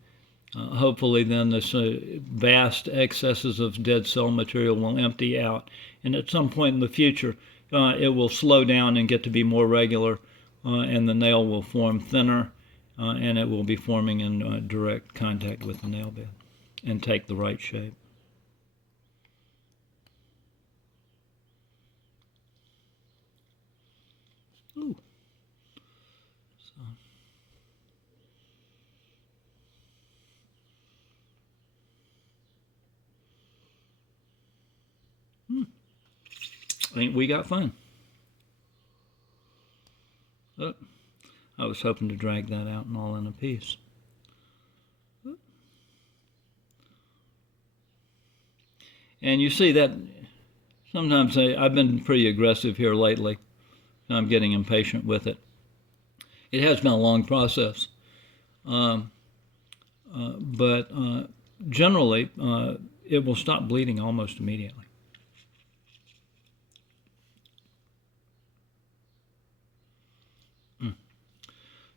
hopefully then this vast excesses of dead cell material will empty out. And at some point in the future, it will slow down and get to be more regular, and the nail will form thinner, and it will be forming in direct contact with the nail bed and take the right shape. Ooh. So. I think we got fun. Oh, I was hoping to drag that out and all in a piece. And you see that sometimes I've been pretty aggressive here lately. I'm getting impatient with it. It has been a long process. But generally, it will stop bleeding almost immediately.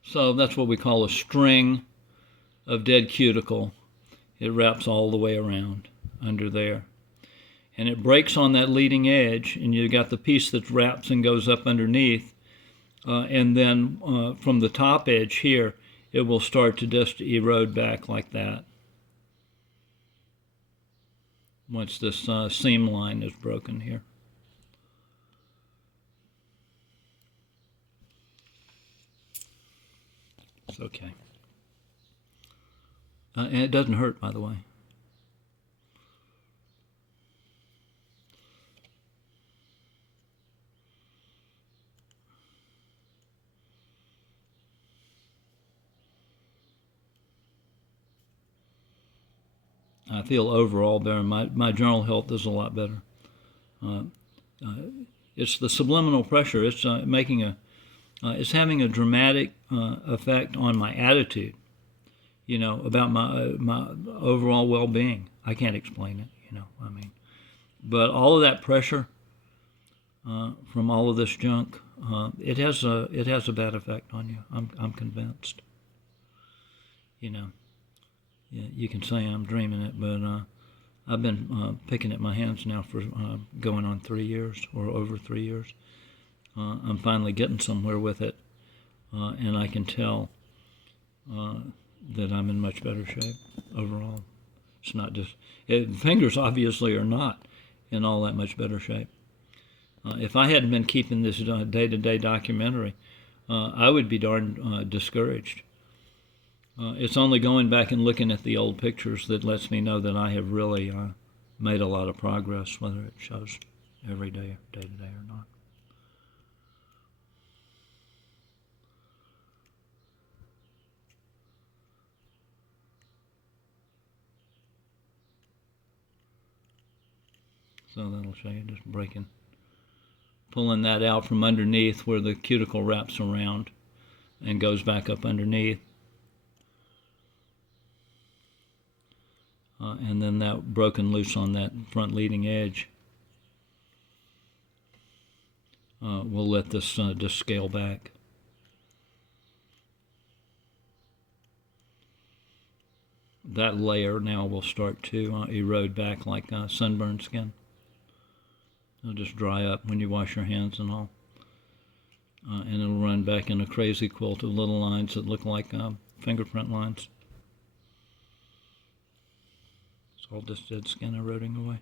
So that's what we call a string of dead cuticle. It wraps all the way around under there. And it breaks on that leading edge, and you got the piece that wraps and goes up underneath. And then from the top edge here, it will start to just erode back like that once this seam line is broken here. It's okay. And it doesn't hurt, by the way. I feel overall better. My general health is a lot better. It's the subliminal pressure. It's it's having a dramatic effect on my attitude, you know, about my overall well-being. I can't explain it, you know. I mean, but all of that pressure from all of this junk, it has a bad effect on you. I'm convinced. You know. Yeah, you can say I'm dreaming it, but I've been picking at my hands now for going on 3 years or over 3 years. I'm finally getting somewhere with it, and I can tell that I'm in much better shape overall. It's not just fingers obviously are not in all that much better shape. If I hadn't been keeping this day-to-day documentary, I would be darn discouraged. It's only going back and looking at the old pictures that lets me know that I have really made a lot of progress, whether it shows every day, day-to-day or not. So that'll show you just pulling that out from underneath where the cuticle wraps around and goes back up underneath. and then that broken loose on that front leading edge. We'll let this just scale back. That layer now will start to erode back like sunburned skin. It'll just dry up when you wash your hands and all. And it'll run back in a crazy quilt of little lines that look like fingerprint lines. It's all just dead skin eroding away.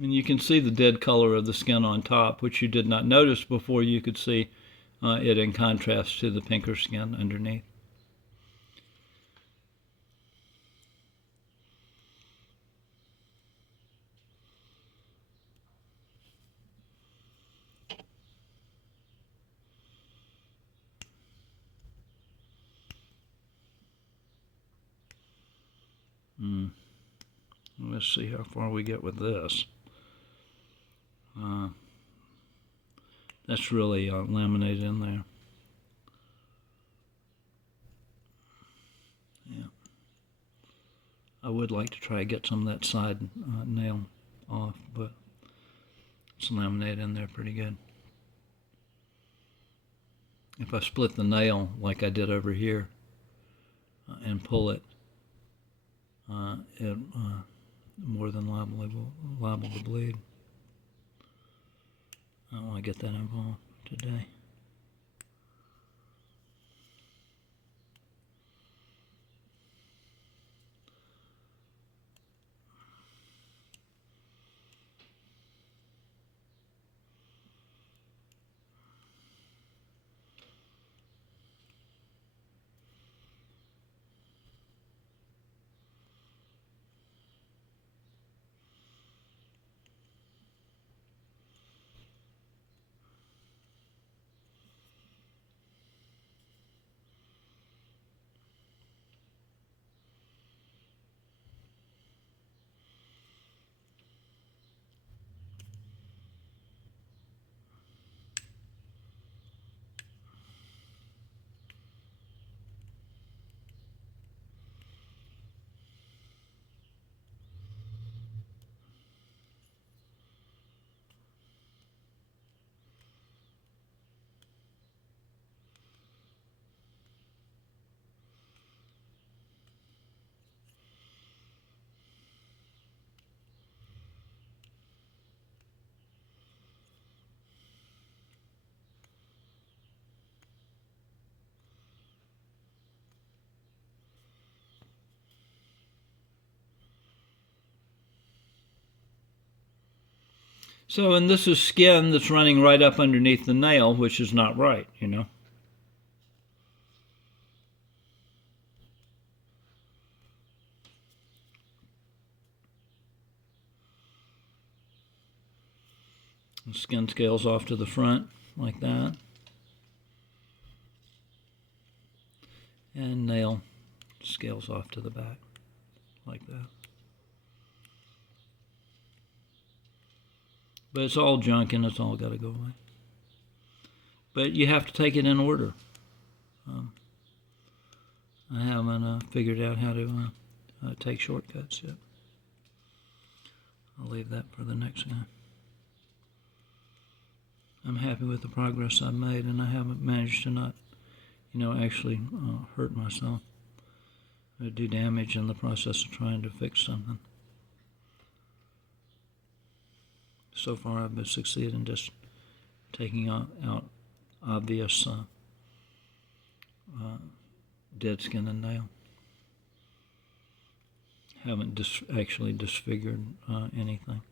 And you can see the dead color of the skin on top, which you did not notice before. You could see it in contrast to the pinker skin underneath. Let's see how far we get with this. That's really laminated in there. Yeah. I would like to try to get some of that side nail off, but it's laminated in there pretty good. If I split the nail like I did over here and pull it, it more than liable to bleed. I don't want to get that involved today. So, and this is skin that's running right up underneath the nail, which is not right, you know. The skin scales off to the front like that. And nail scales off to the back like that. But it's all junk and it's all got to go away. But you have to take it in order. I haven't figured out how to take shortcuts yet. I'll leave that for the next guy. I'm happy with the progress I've made, and I haven't managed to not, actually hurt myself or do damage in the process of trying to fix something. So far, I've been succeeding just taking out obvious dead skin and nail. Haven't actually disfigured anything.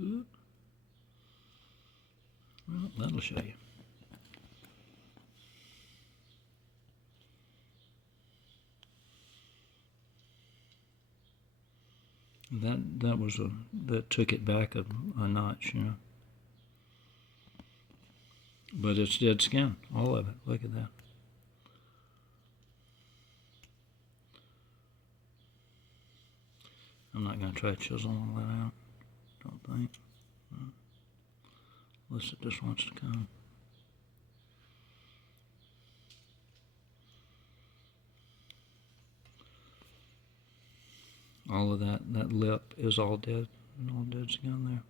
Ooh. Well, that'll show you. That took it back a notch, you know. But it's dead skin, all of it. Look at that. I'm not going to try to chisel all that out, don't think. Unless it just wants to come. All of that lip is all dead skin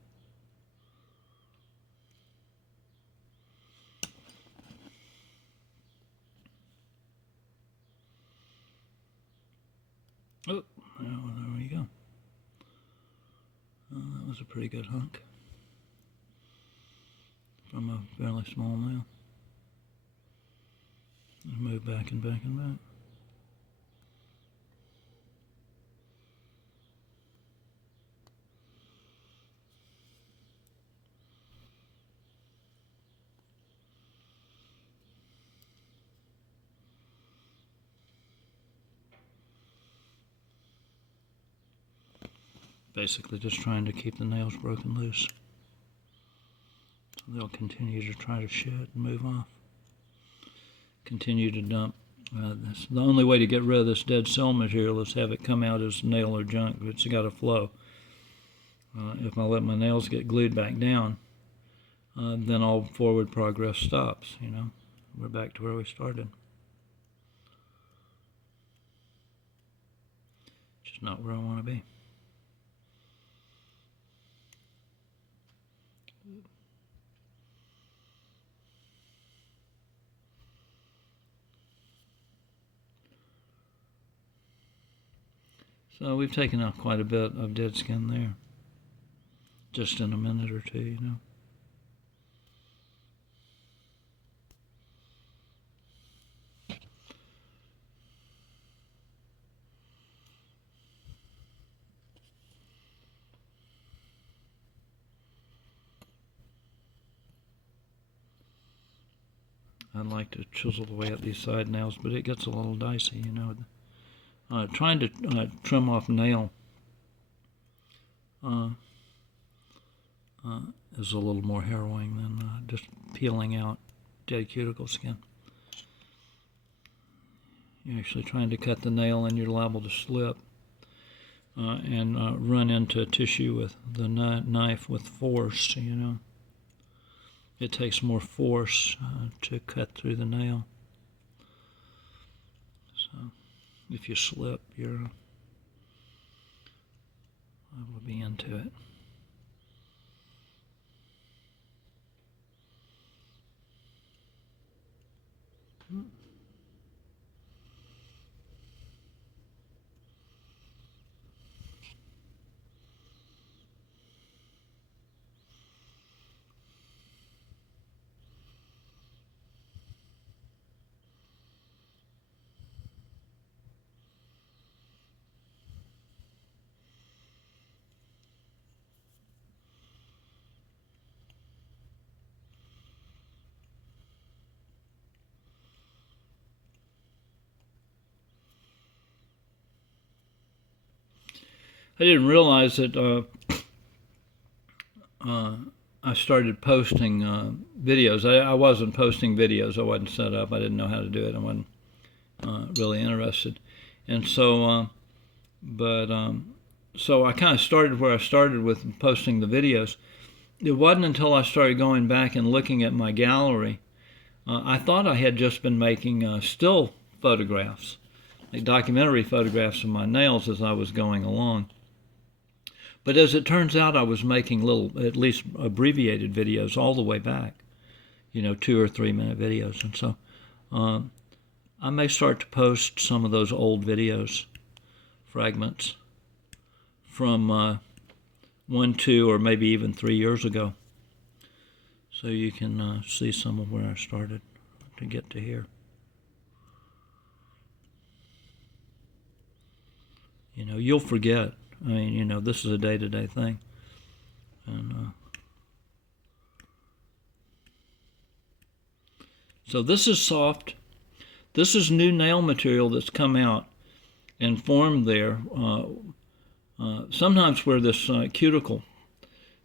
there. Oh, there we go. That was a pretty good hunk from a fairly small nail. Move back and back and back. Basically just trying to keep the nails broken loose. So they'll continue to try to shed and move off. Continue to dump. The only way to get rid of this dead cell material is have it come out as nail or junk. It's got to flow. If I let my nails get glued back down, then all forward progress stops, you know. We're back to where we started. Just not where I want to be. So we've taken out quite a bit of dead skin there, just in a minute or two, you know. I'd like to chisel away at these side nails, but it gets a little dicey, you know. Trying to trim off nail is a little more harrowing than just peeling out dead cuticle skin. You're actually trying to cut the nail and you're liable to slip and run into tissue with the knife with force, you know. It takes more force to cut through the nail. So if you slip, you're liable to be into it. I didn't realize that I started posting videos. I wasn't posting videos. I wasn't set up. I didn't know how to do it. I wasn't really interested. And so, so I kind of started where I started with posting the videos. It wasn't until I started going back and looking at my gallery. I thought I had just been making still photographs, like documentary photographs of my nails as I was going along. But as it turns out, I was making little, at least abbreviated videos all the way back, you know, 2 or 3 minute videos. And so I may start to post some of those old videos, fragments, from 1, 2, or maybe even 3 years ago. So you can see some of where I started to get to here. You know, you'll forget. I mean, you know, this is a day-to-day thing. And So this is soft. This is new nail material that's come out and formed there. Sometimes where this cuticle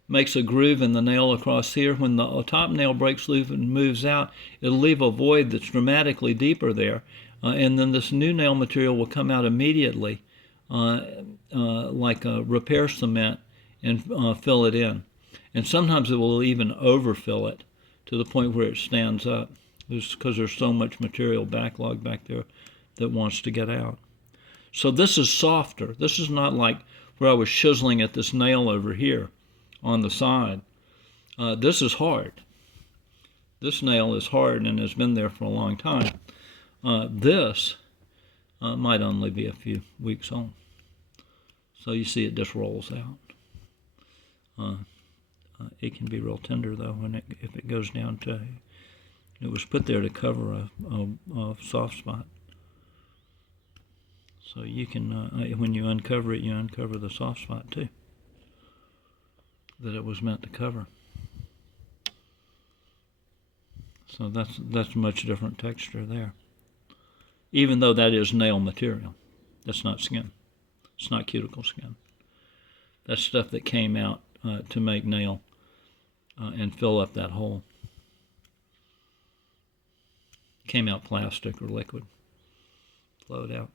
makes a groove in the nail across here, when the top nail breaks loose and moves out, it'll leave a void that's dramatically deeper there. And then this new nail material will come out immediately, like a repair cement, and fill it in. And sometimes it will even overfill it to the point where it stands up, because there's so much material backlogged back there that wants to get out. So this is softer. This is not like where I was chiseling at this nail over here on the side. This is hard. This nail is hard and has been there for a long time. This might only be a few weeks old. So you see it just rolls out. It can be real tender though if it goes down to, it was put there to cover a soft spot. So you can, when you uncover it, you uncover the soft spot too, that it was meant to cover. So that's much different texture there. Even though that is nail material. That's not skin. It's not cuticle skin. That's stuff that came out to make nail and fill up that hole. Came out plastic or liquid. Flowed out.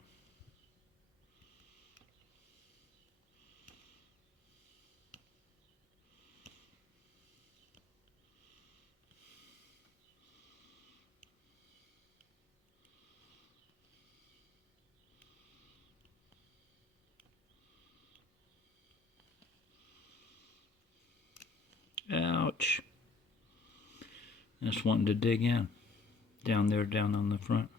Ouch. Just wanting to dig in. Down there, down on the front.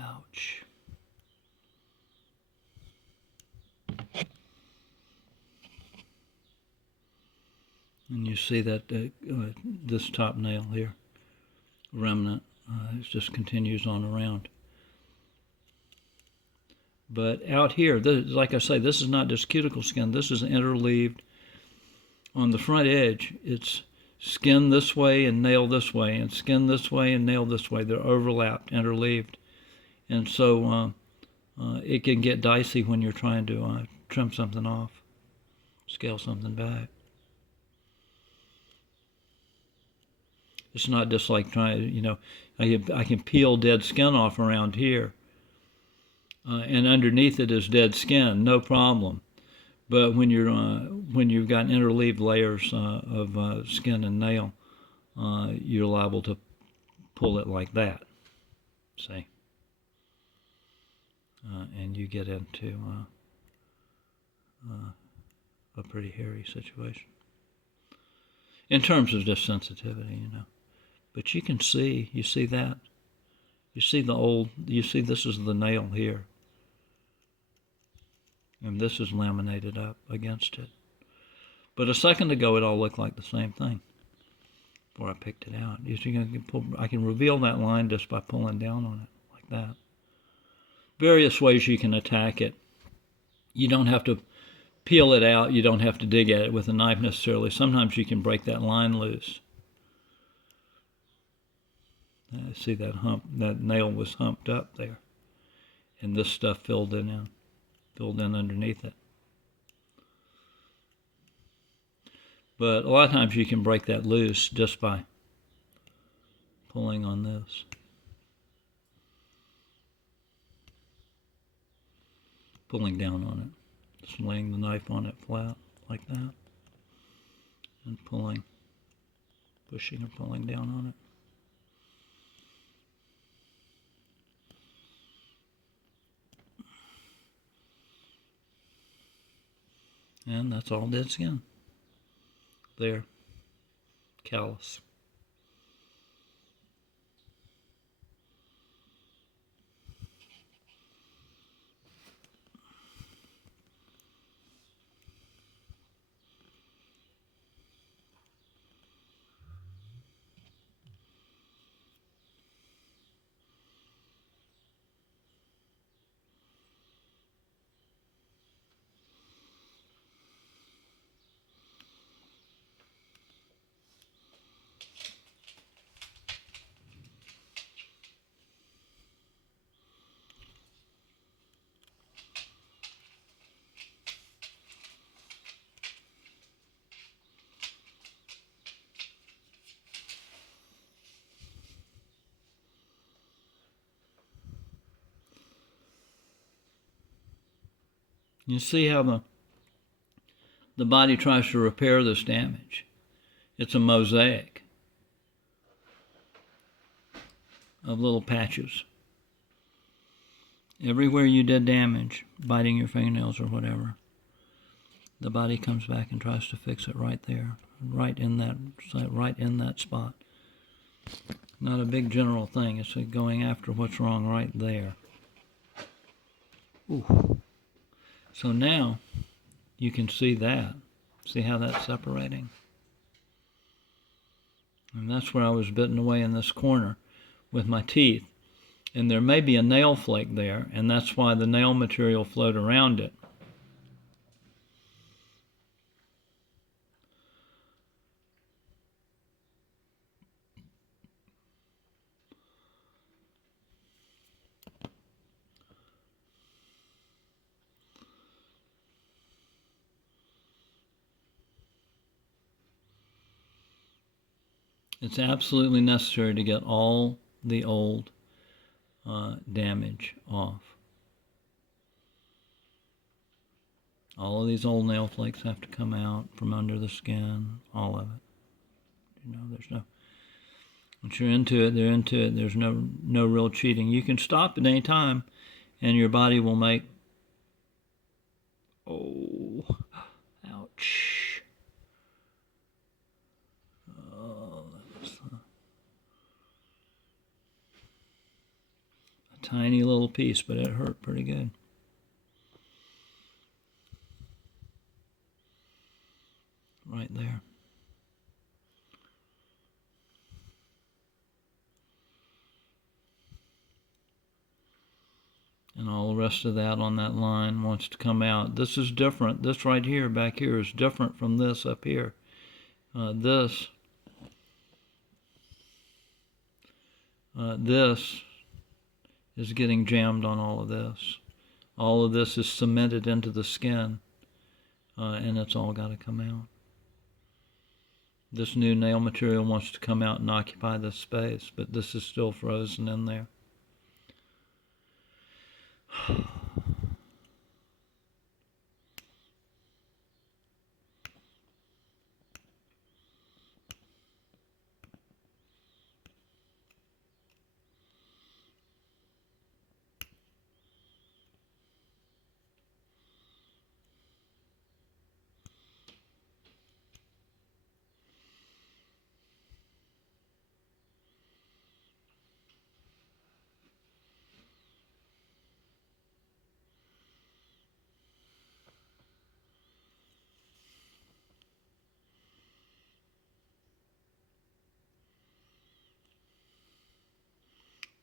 Ouch. And you see that this top nail here, remnant, it just continues on around. But out here, like I say, this is not just cuticle skin. This is interleaved. On the front edge, it's skin this way and nail this way, and skin this way and nail this way. They're overlapped, interleaved. And so it can get dicey when you're trying to trim something off, scale something back. It's not just like trying, you know, I can peel dead skin off around here, and underneath it is dead skin, no problem. But when you've got interleaved layers of skin and nail, you're liable to pull it like that, see, and you get into a pretty hairy situation in terms of just sensitivity, you know. But you can see, you see that? You see you see this is the nail here. And this is laminated up against it. But a second ago it all looked like the same thing before I picked it out. You see, I can reveal that line just by pulling down on it like that. Various ways you can attack it. You don't have to peel it out. You don't have to dig at it with a knife necessarily. Sometimes you can break that line loose. See that hump, that nail was humped up there. And this stuff filled in underneath it. But a lot of times you can break that loose just by pulling on this. Pulling down on it. Just laying the knife on it flat like that. And pulling, pushing or pulling down on it. And that's all dead skin. There. Callus. You see how the body tries to repair this damage. It's a mosaic of little patches. Everywhere you did damage, biting your fingernails or whatever, the body comes back and tries to fix it right there, right in that spot. Not a big general thing. It's going after what's wrong right there. Ooh. So now you can see that. See how that's separating? And that's where I was bitten away in this corner with my teeth. And there may be a nail flake there, and that's why the nail material flowed around it. It's absolutely necessary to get all the old damage off. All of these old nail flakes have to come out from under the skin, all of it. You know, there's no, once you're into it, they're into it. There's no real cheating. You can stop at any time, and your body will make, oh, ouch. Oh, that's a tiny little piece, but it hurt pretty good. Right there. And all the rest of that on that line wants to come out. This is different. This right here, back here, is different from this up here. This is getting jammed on all of this. All of this is cemented into the skin, and it's all got to come out. This new nail material wants to come out and occupy this space, but this is still frozen in there.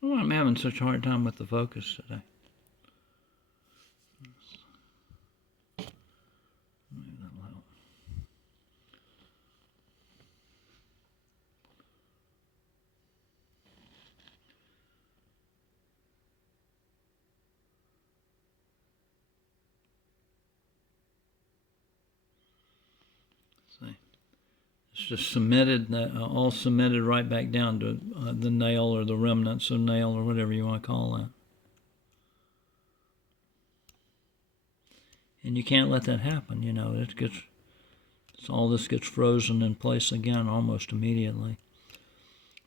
Oh, I'm having such a hard time with the focus today. Maybe that'll help. See, it's just cemented, all cemented right back down to the nail or the remnants of nail or whatever you want to call that. And you can't let that happen, you know. All this gets frozen in place again almost immediately.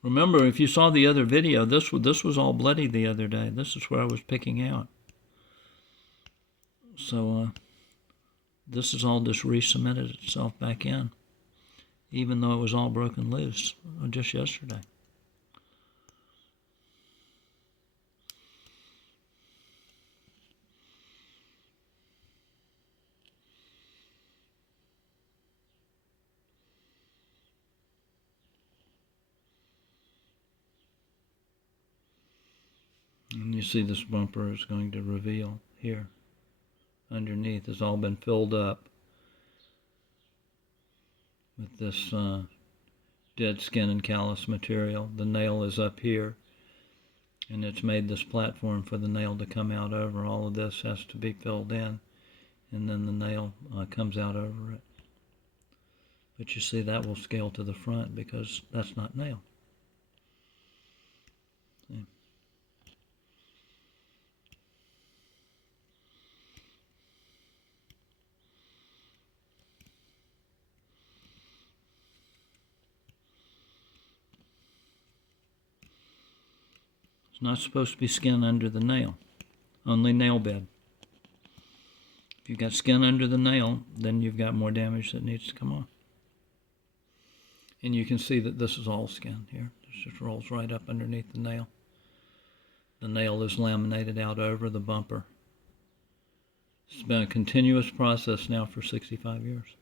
Remember, if you saw the other video, this was all bloody the other day. This is where I was picking out. So this is all just re-cemented itself back in, even though it was all broken loose just yesterday. And you see this bumper is going to reveal here. Underneath has all been filled up with this dead skin and callus material. The nail is up here, and it's made this platform for the nail to come out over. All of this has to be filled in, and then the nail comes out over it. But you see, that will scale to the front because that's not nail. See? It's not supposed to be skin under the nail, only nail bed. If you've got skin under the nail, then you've got more damage that needs to come off. And you can see that this is all skin here. This just rolls right up underneath the nail. The nail is laminated out over the bumper. It's been a continuous process now for 65 years.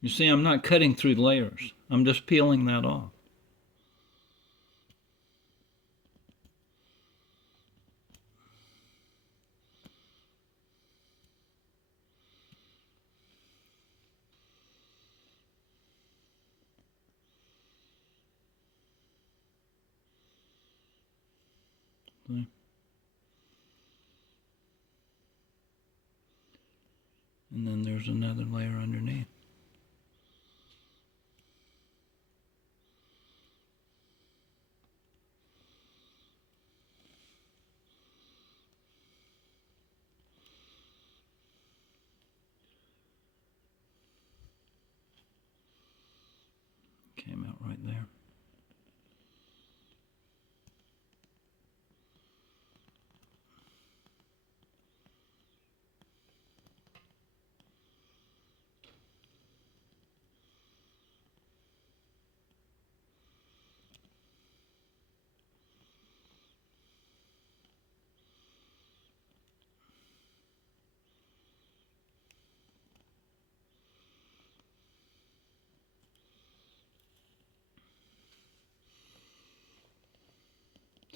You see, I'm not cutting through layers. I'm just peeling that off. See? And then there's another layer underneath. Came out right there.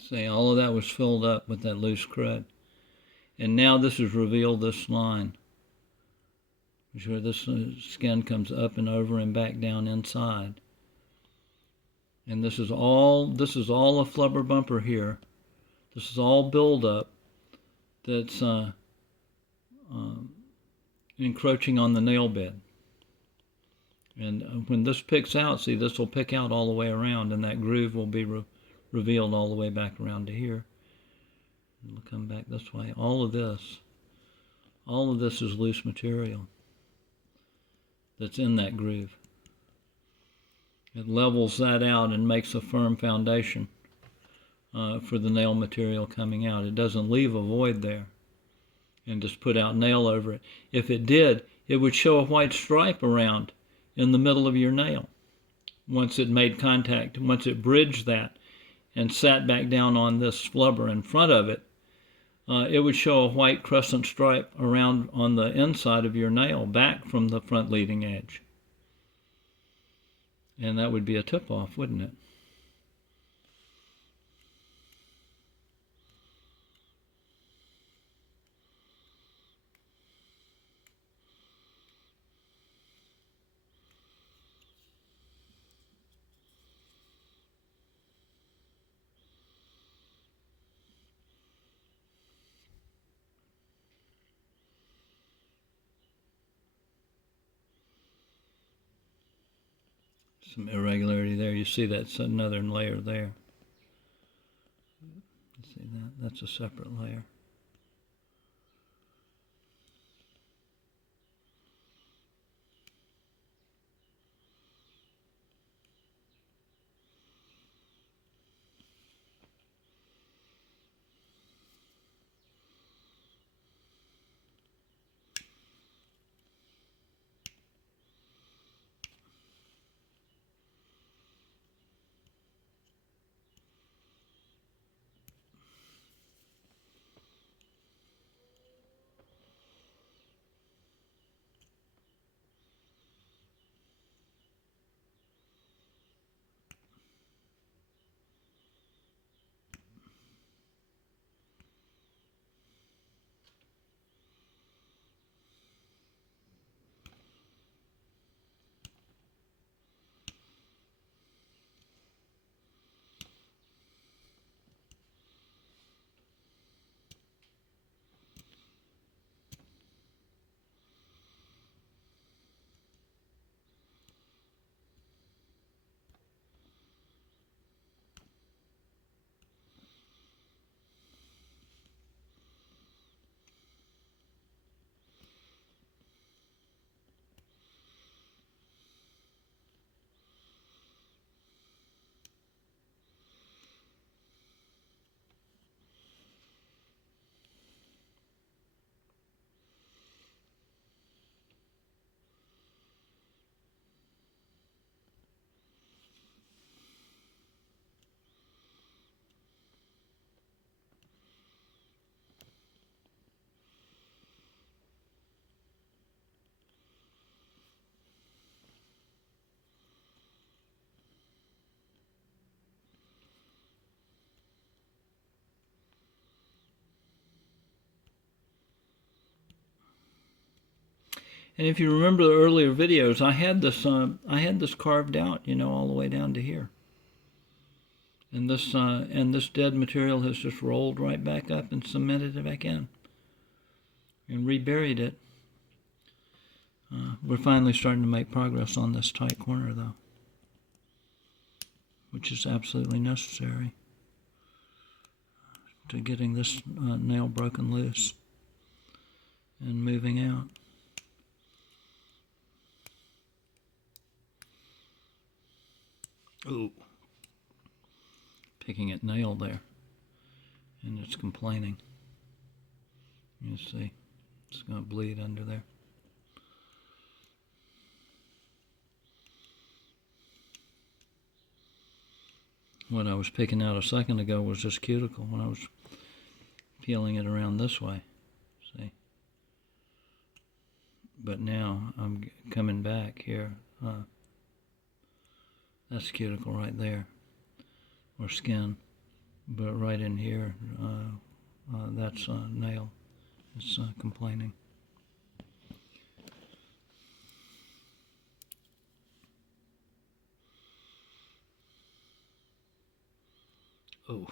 See, all of that was filled up with that loose crud. And now this has revealed this line. Where this skin comes up and over and back down inside. And this is all a flubber bumper here. This is all buildup that's encroaching on the nail bed. And when this picks out, see, this will pick out all the way around, and that groove will be revealed all the way back around to here. And we'll come back this way. All of this is loose material that's in that groove. It levels that out and makes a firm foundation for the nail material coming out. It doesn't leave a void there and just put out nail over it. If it did, it would show a white stripe around in the middle of your nail. Once it made contact, once it bridged that and sat back down on this flubber in front of it, it would show a white crescent stripe around on the inside of your nail, back from the front leading edge. And that would be a tip-off, wouldn't it? Some irregularity there. You see that's another layer there. You see that? That's a separate layer. And if you remember the earlier videos, I had this carved out, you know, all the way down to here. And this dead material has just rolled right back up and cemented it back in and reburied it. We're finally starting to make progress on this tight corner, though, which is absolutely necessary to getting this nail broken loose and moving out. Ooh. Picking at nail there, and it's complaining. You see, it's going to bleed under there. What I was picking out a second ago was this cuticle when I was peeling it around this way, see? But now I'm coming back here. That's cuticle right there, or skin. But right in here, that's nail. It's complaining. Oh.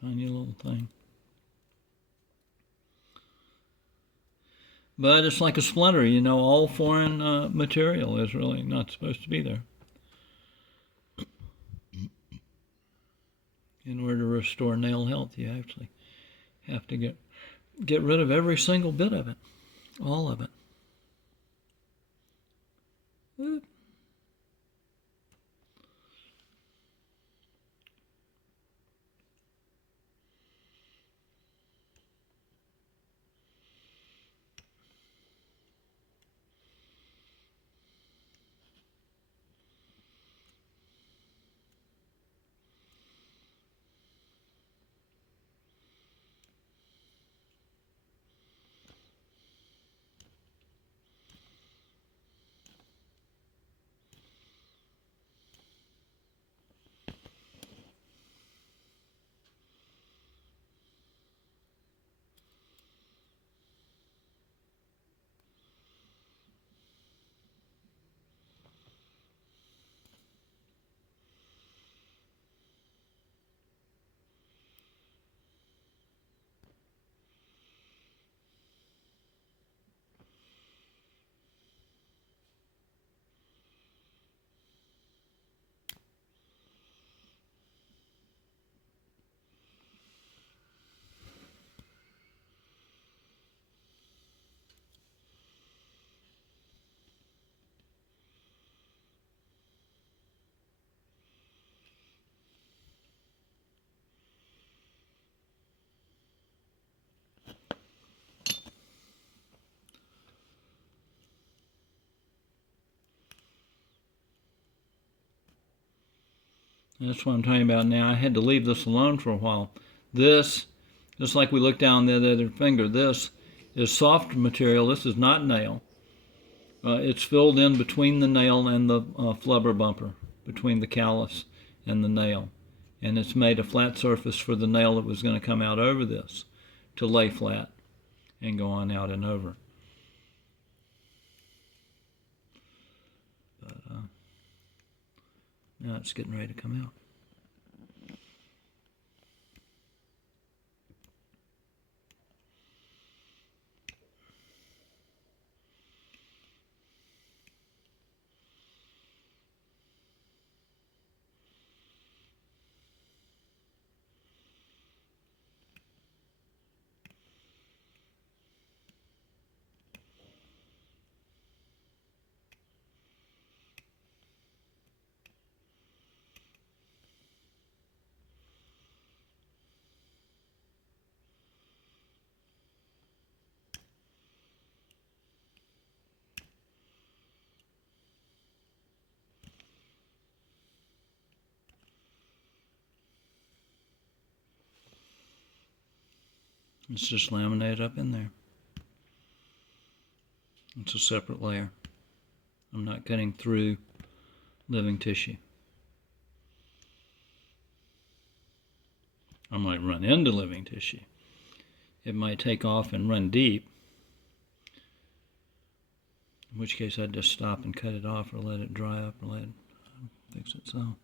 Tiny little thing. But it's like a splinter, you know, all foreign material is really not supposed to be there. In order to restore nail health, you actually have to get rid of every single bit of it, all of it. Oop. That's what I'm talking about now. I had to leave this alone for a while. This, just like we looked down the other finger, this is soft material. This is not nail. It's filled in between the nail and the flubber bumper, between the callus and the nail. And it's made a flat surface for the nail that was going to come out over this to lay flat and go on out and over. But now it's getting ready to come out. It's just laminated up in there. It's a separate layer. I'm not cutting through living tissue. I might run into living tissue. It might take off and run deep, in which case I'd just stop and cut it off or let it dry up or let it fix itself.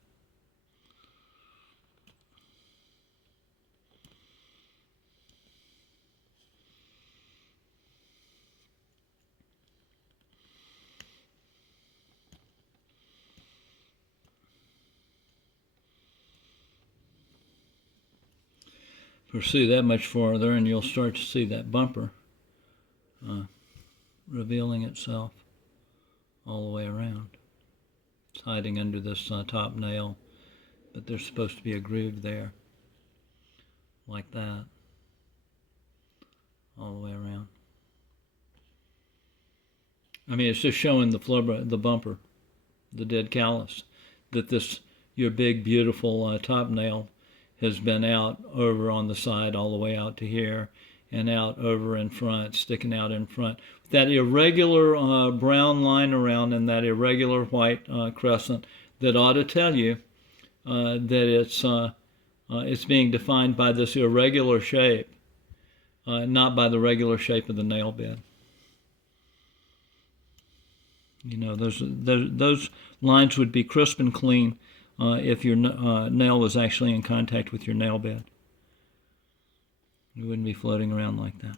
Pursue that much farther and you'll start to see that bumper revealing itself all the way around. It's hiding under this top nail, but there's supposed to be a groove there, like that, all the way around. I mean, it's just showing the bumper, the dead callus, that this, your big, beautiful top nail has been out over on the side all the way out to here and out over in front, sticking out in front. That irregular brown line around and that irregular white crescent that ought to tell you that it's being defined by this irregular shape, not by the regular shape of the nail bed. You know, those lines would be crisp and clean if your nail was actually in contact with your nail bed. It wouldn't be floating around like that.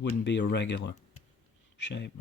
Wouldn't be a regular shape.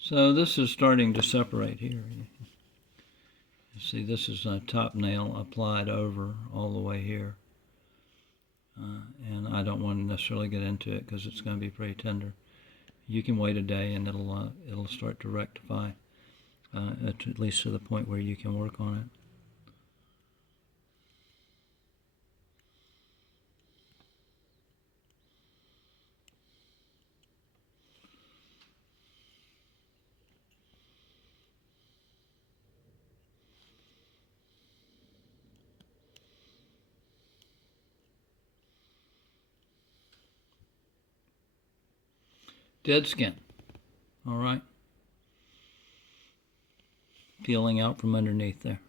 So this is starting to separate here. You see, this is a top nail applied over all the way here. And I don't want to necessarily get into it because it's going to be pretty tender. You can wait a day and it'll start to rectify, at least to the point where you can work on it. Dead skin, all right? Peeling out from underneath there.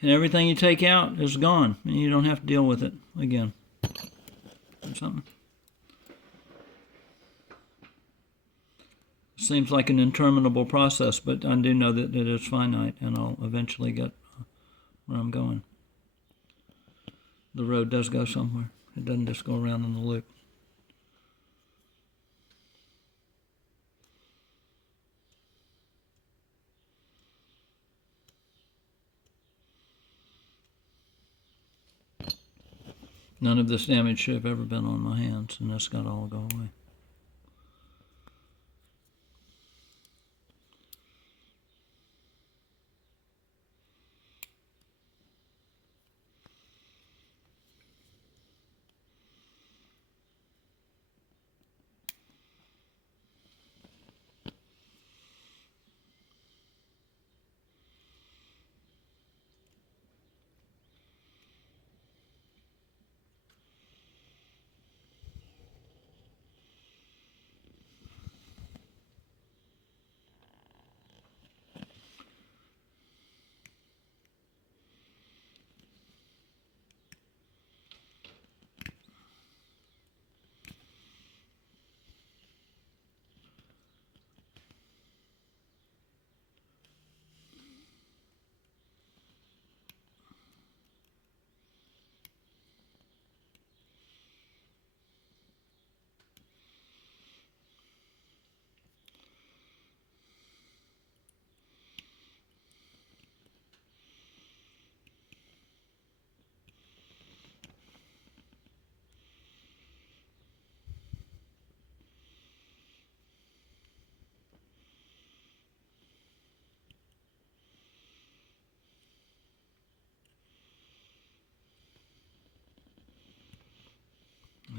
And everything you take out is gone, and you don't have to deal with it again. Or something. Seems like an interminable process, but I do know that it is finite, and I'll eventually get where I'm going. The road does go somewhere. It doesn't just go around in the loop. None of this damage should have ever been on my hands, and this got to all go away.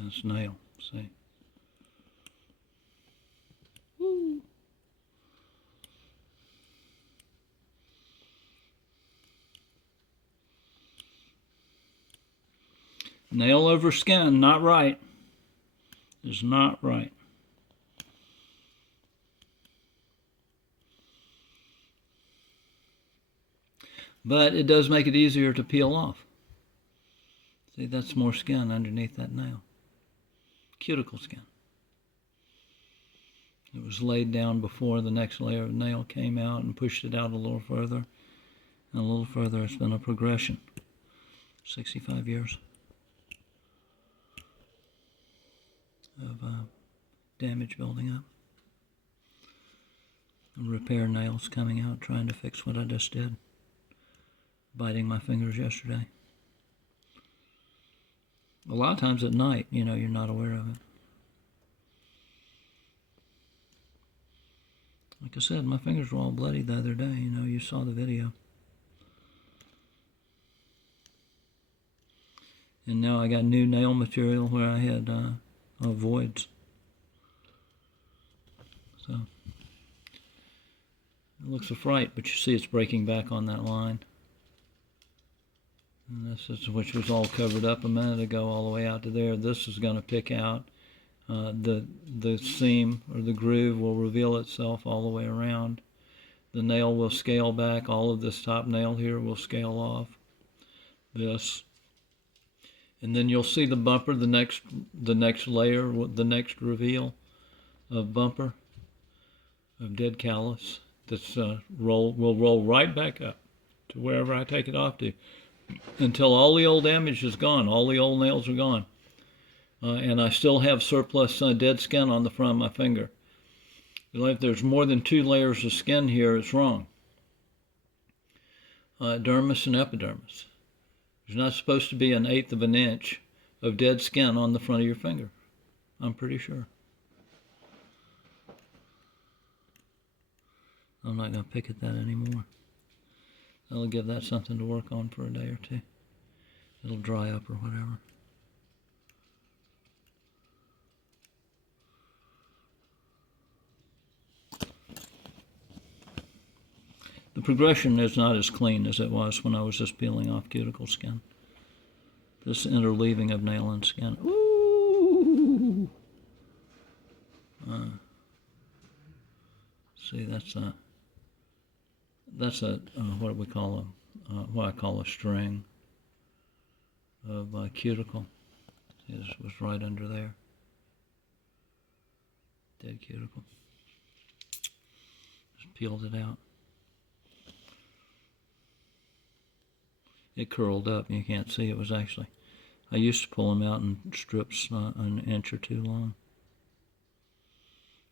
That's nail, see? Woo. Nail over skin, not right. Is not right. But it does make it easier to peel off. See, that's more skin underneath that nail. Cuticle skin. It was laid down before the next layer of nail came out and pushed it out a little further. And a little further. It's been a progression. 65 years of damage building up. Repair nails coming out, trying to fix what I just did. Biting my fingers yesterday. A lot of times at night, you know, you're not aware of it. Like I said, my fingers were all bloody the other day. You know, you saw the video. And now I got new nail material where I had voids. So it looks a fright, but you see it's breaking back on that line. And this is, which was all covered up a minute ago, all the way out to there. This is going to pick out. The seam or the groove will reveal itself all the way around. The nail will scale back. All of this top nail here will scale off. This. And then you'll see the bumper, the next layer, the next reveal of bumper, of dead callus. This will roll right back up to wherever I take it off to, until all the old damage is gone, all the old nails are gone. And I still have surplus dead skin on the front of my finger. If there's more than 2 layers of skin here, it's wrong. Dermis and epidermis. There's not supposed to be 1/8 of an inch of dead skin on the front of your finger. I'm pretty sure. I'm not going to pick at that anymore. I'll give that something to work on for a day or two. It'll dry up or whatever. The progression is not as clean as it was when I was just peeling off cuticle skin. This interleaving of nail and skin. Ooh! See, that's a what do we call what I call a string of cuticle. This was right under there. Dead cuticle. Just peeled it out. It curled up. You can't see. It was actually, I used to pull them out in strips an inch or two long.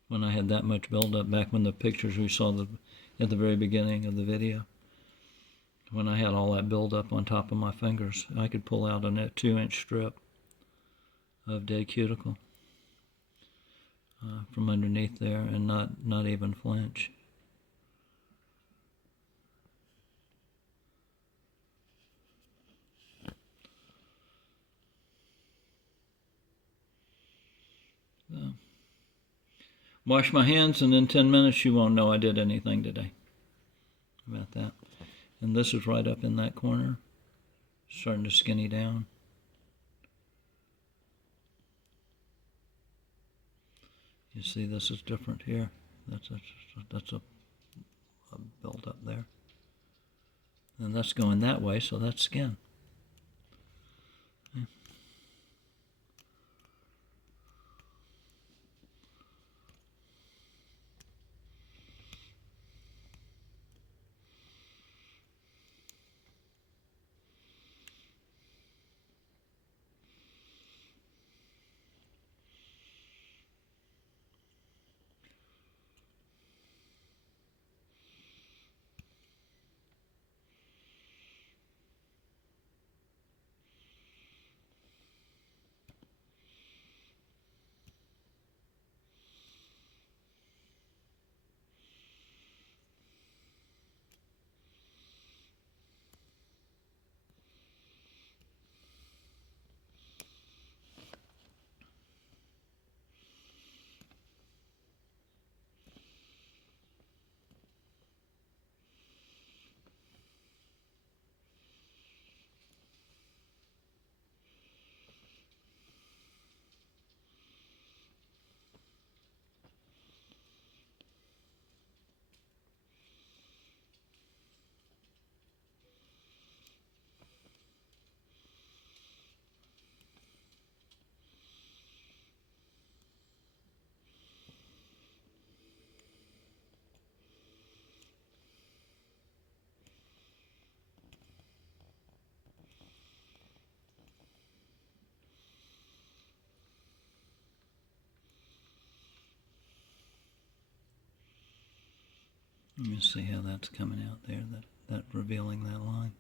When I had that much buildup, back when the pictures we saw at the very beginning of the video, when I had all that buildup on top of my fingers, I could pull out a 2-inch strip of dead cuticle from underneath there and not even flinch. So, wash my hands, and in 10 minutes you won't know I did anything today. About that. And this is right up in that corner, starting to skinny down. You see, this is different here. That's a build up there, and that's going that way, so that's skin. Yeah. Let me see how that's coming out there, that revealing that line.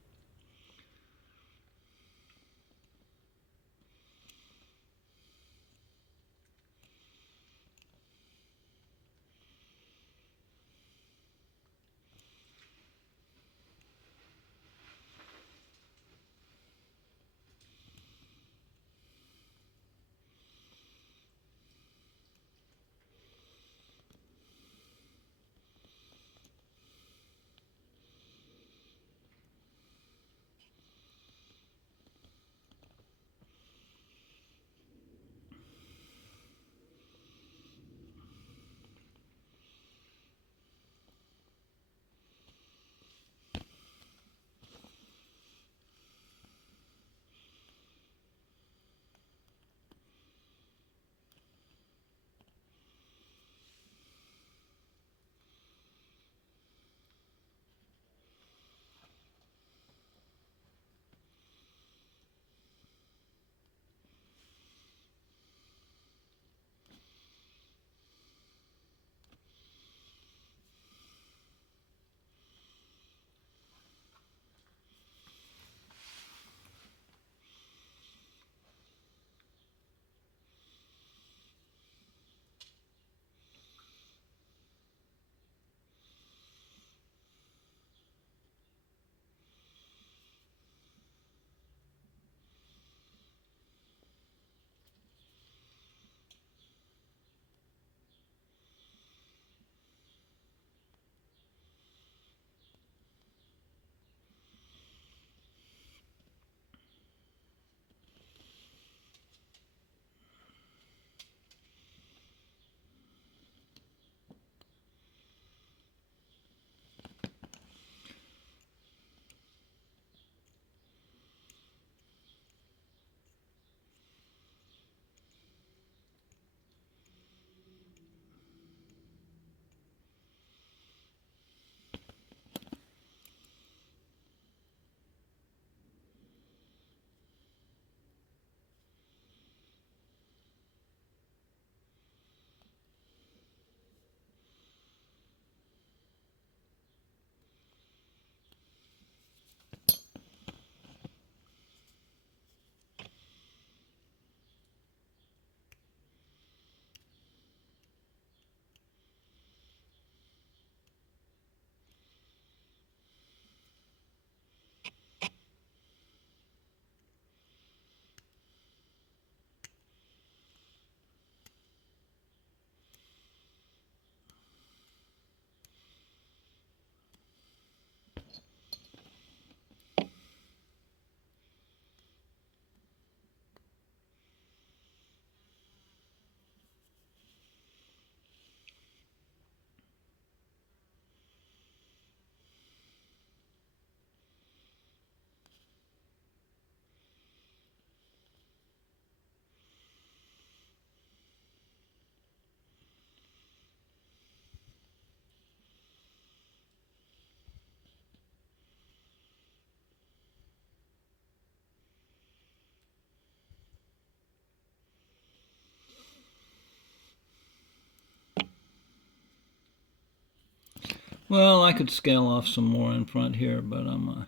Well, I could scale off some more in front here, but I'm going to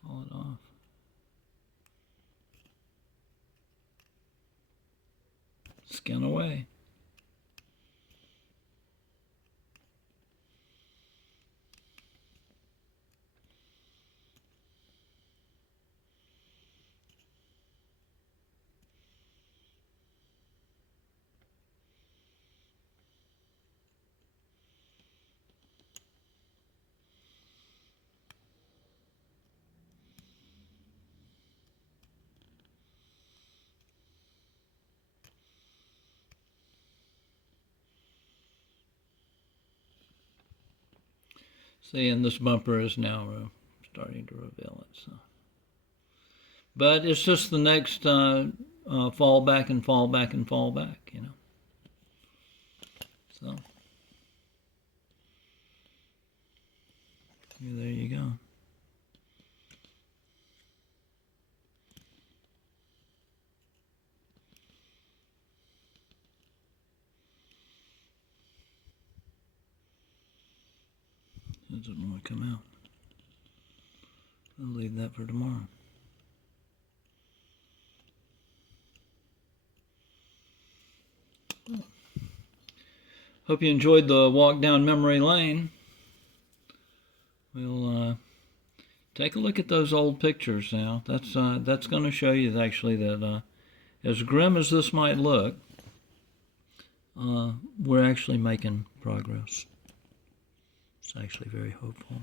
call it off. Skin away. See, and this bumper is now starting to reveal it. So, but it's just the next fall back and fall back and fall back, you know. So, there you go. Doesn't want to come out. I'll leave that for tomorrow. Hope you enjoyed the walk down memory lane. We'll take a look at those old pictures now. That's going to show you actually that as grim as this might look, we're actually making progress. It's actually very hopeful.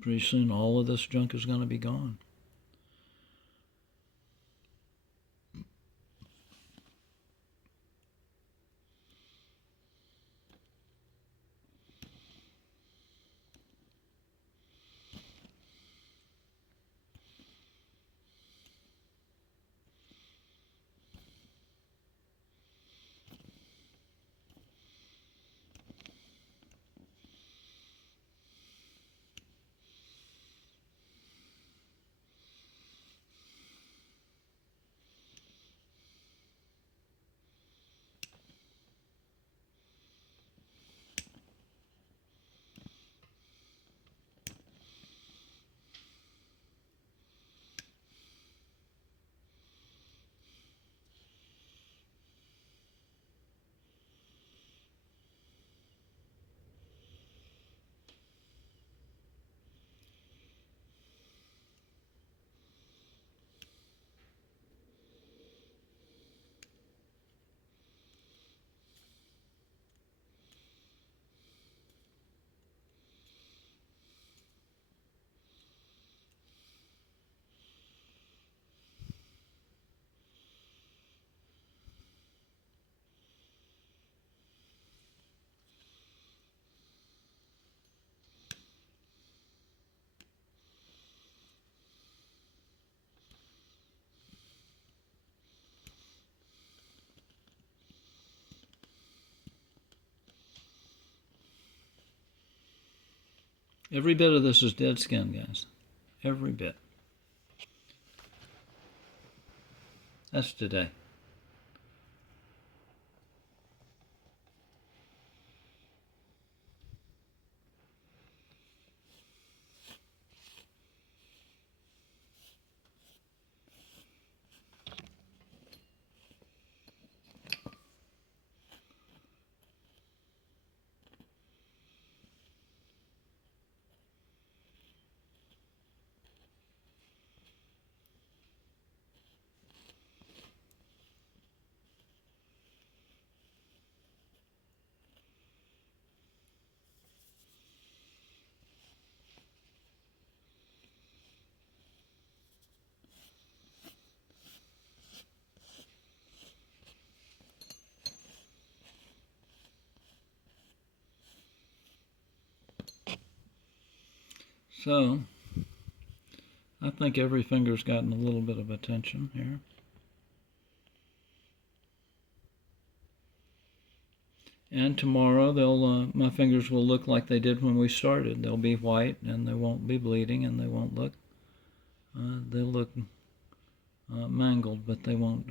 Pretty soon all of this junk is going to be gone. Every bit of this is dead skin, guys. Every bit. That's today. So, I think every finger's gotten a little bit of attention here. And tomorrow, my fingers will look like they did when we started. They'll be white, and they won't be bleeding, and they won't look They look mangled, but they won't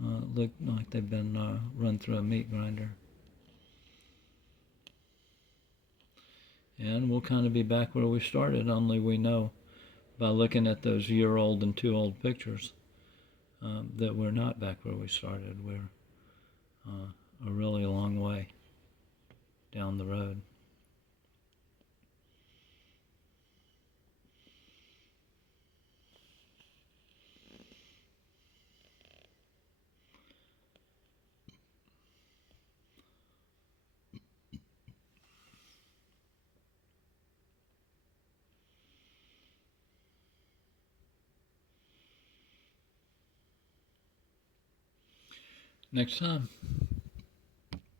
look like they've been run through a meat grinder. And we'll kind of be back where we started, only we know by looking at those year-old and two-old pictures that we're not back where we started. We're a really long way down the road. Next time.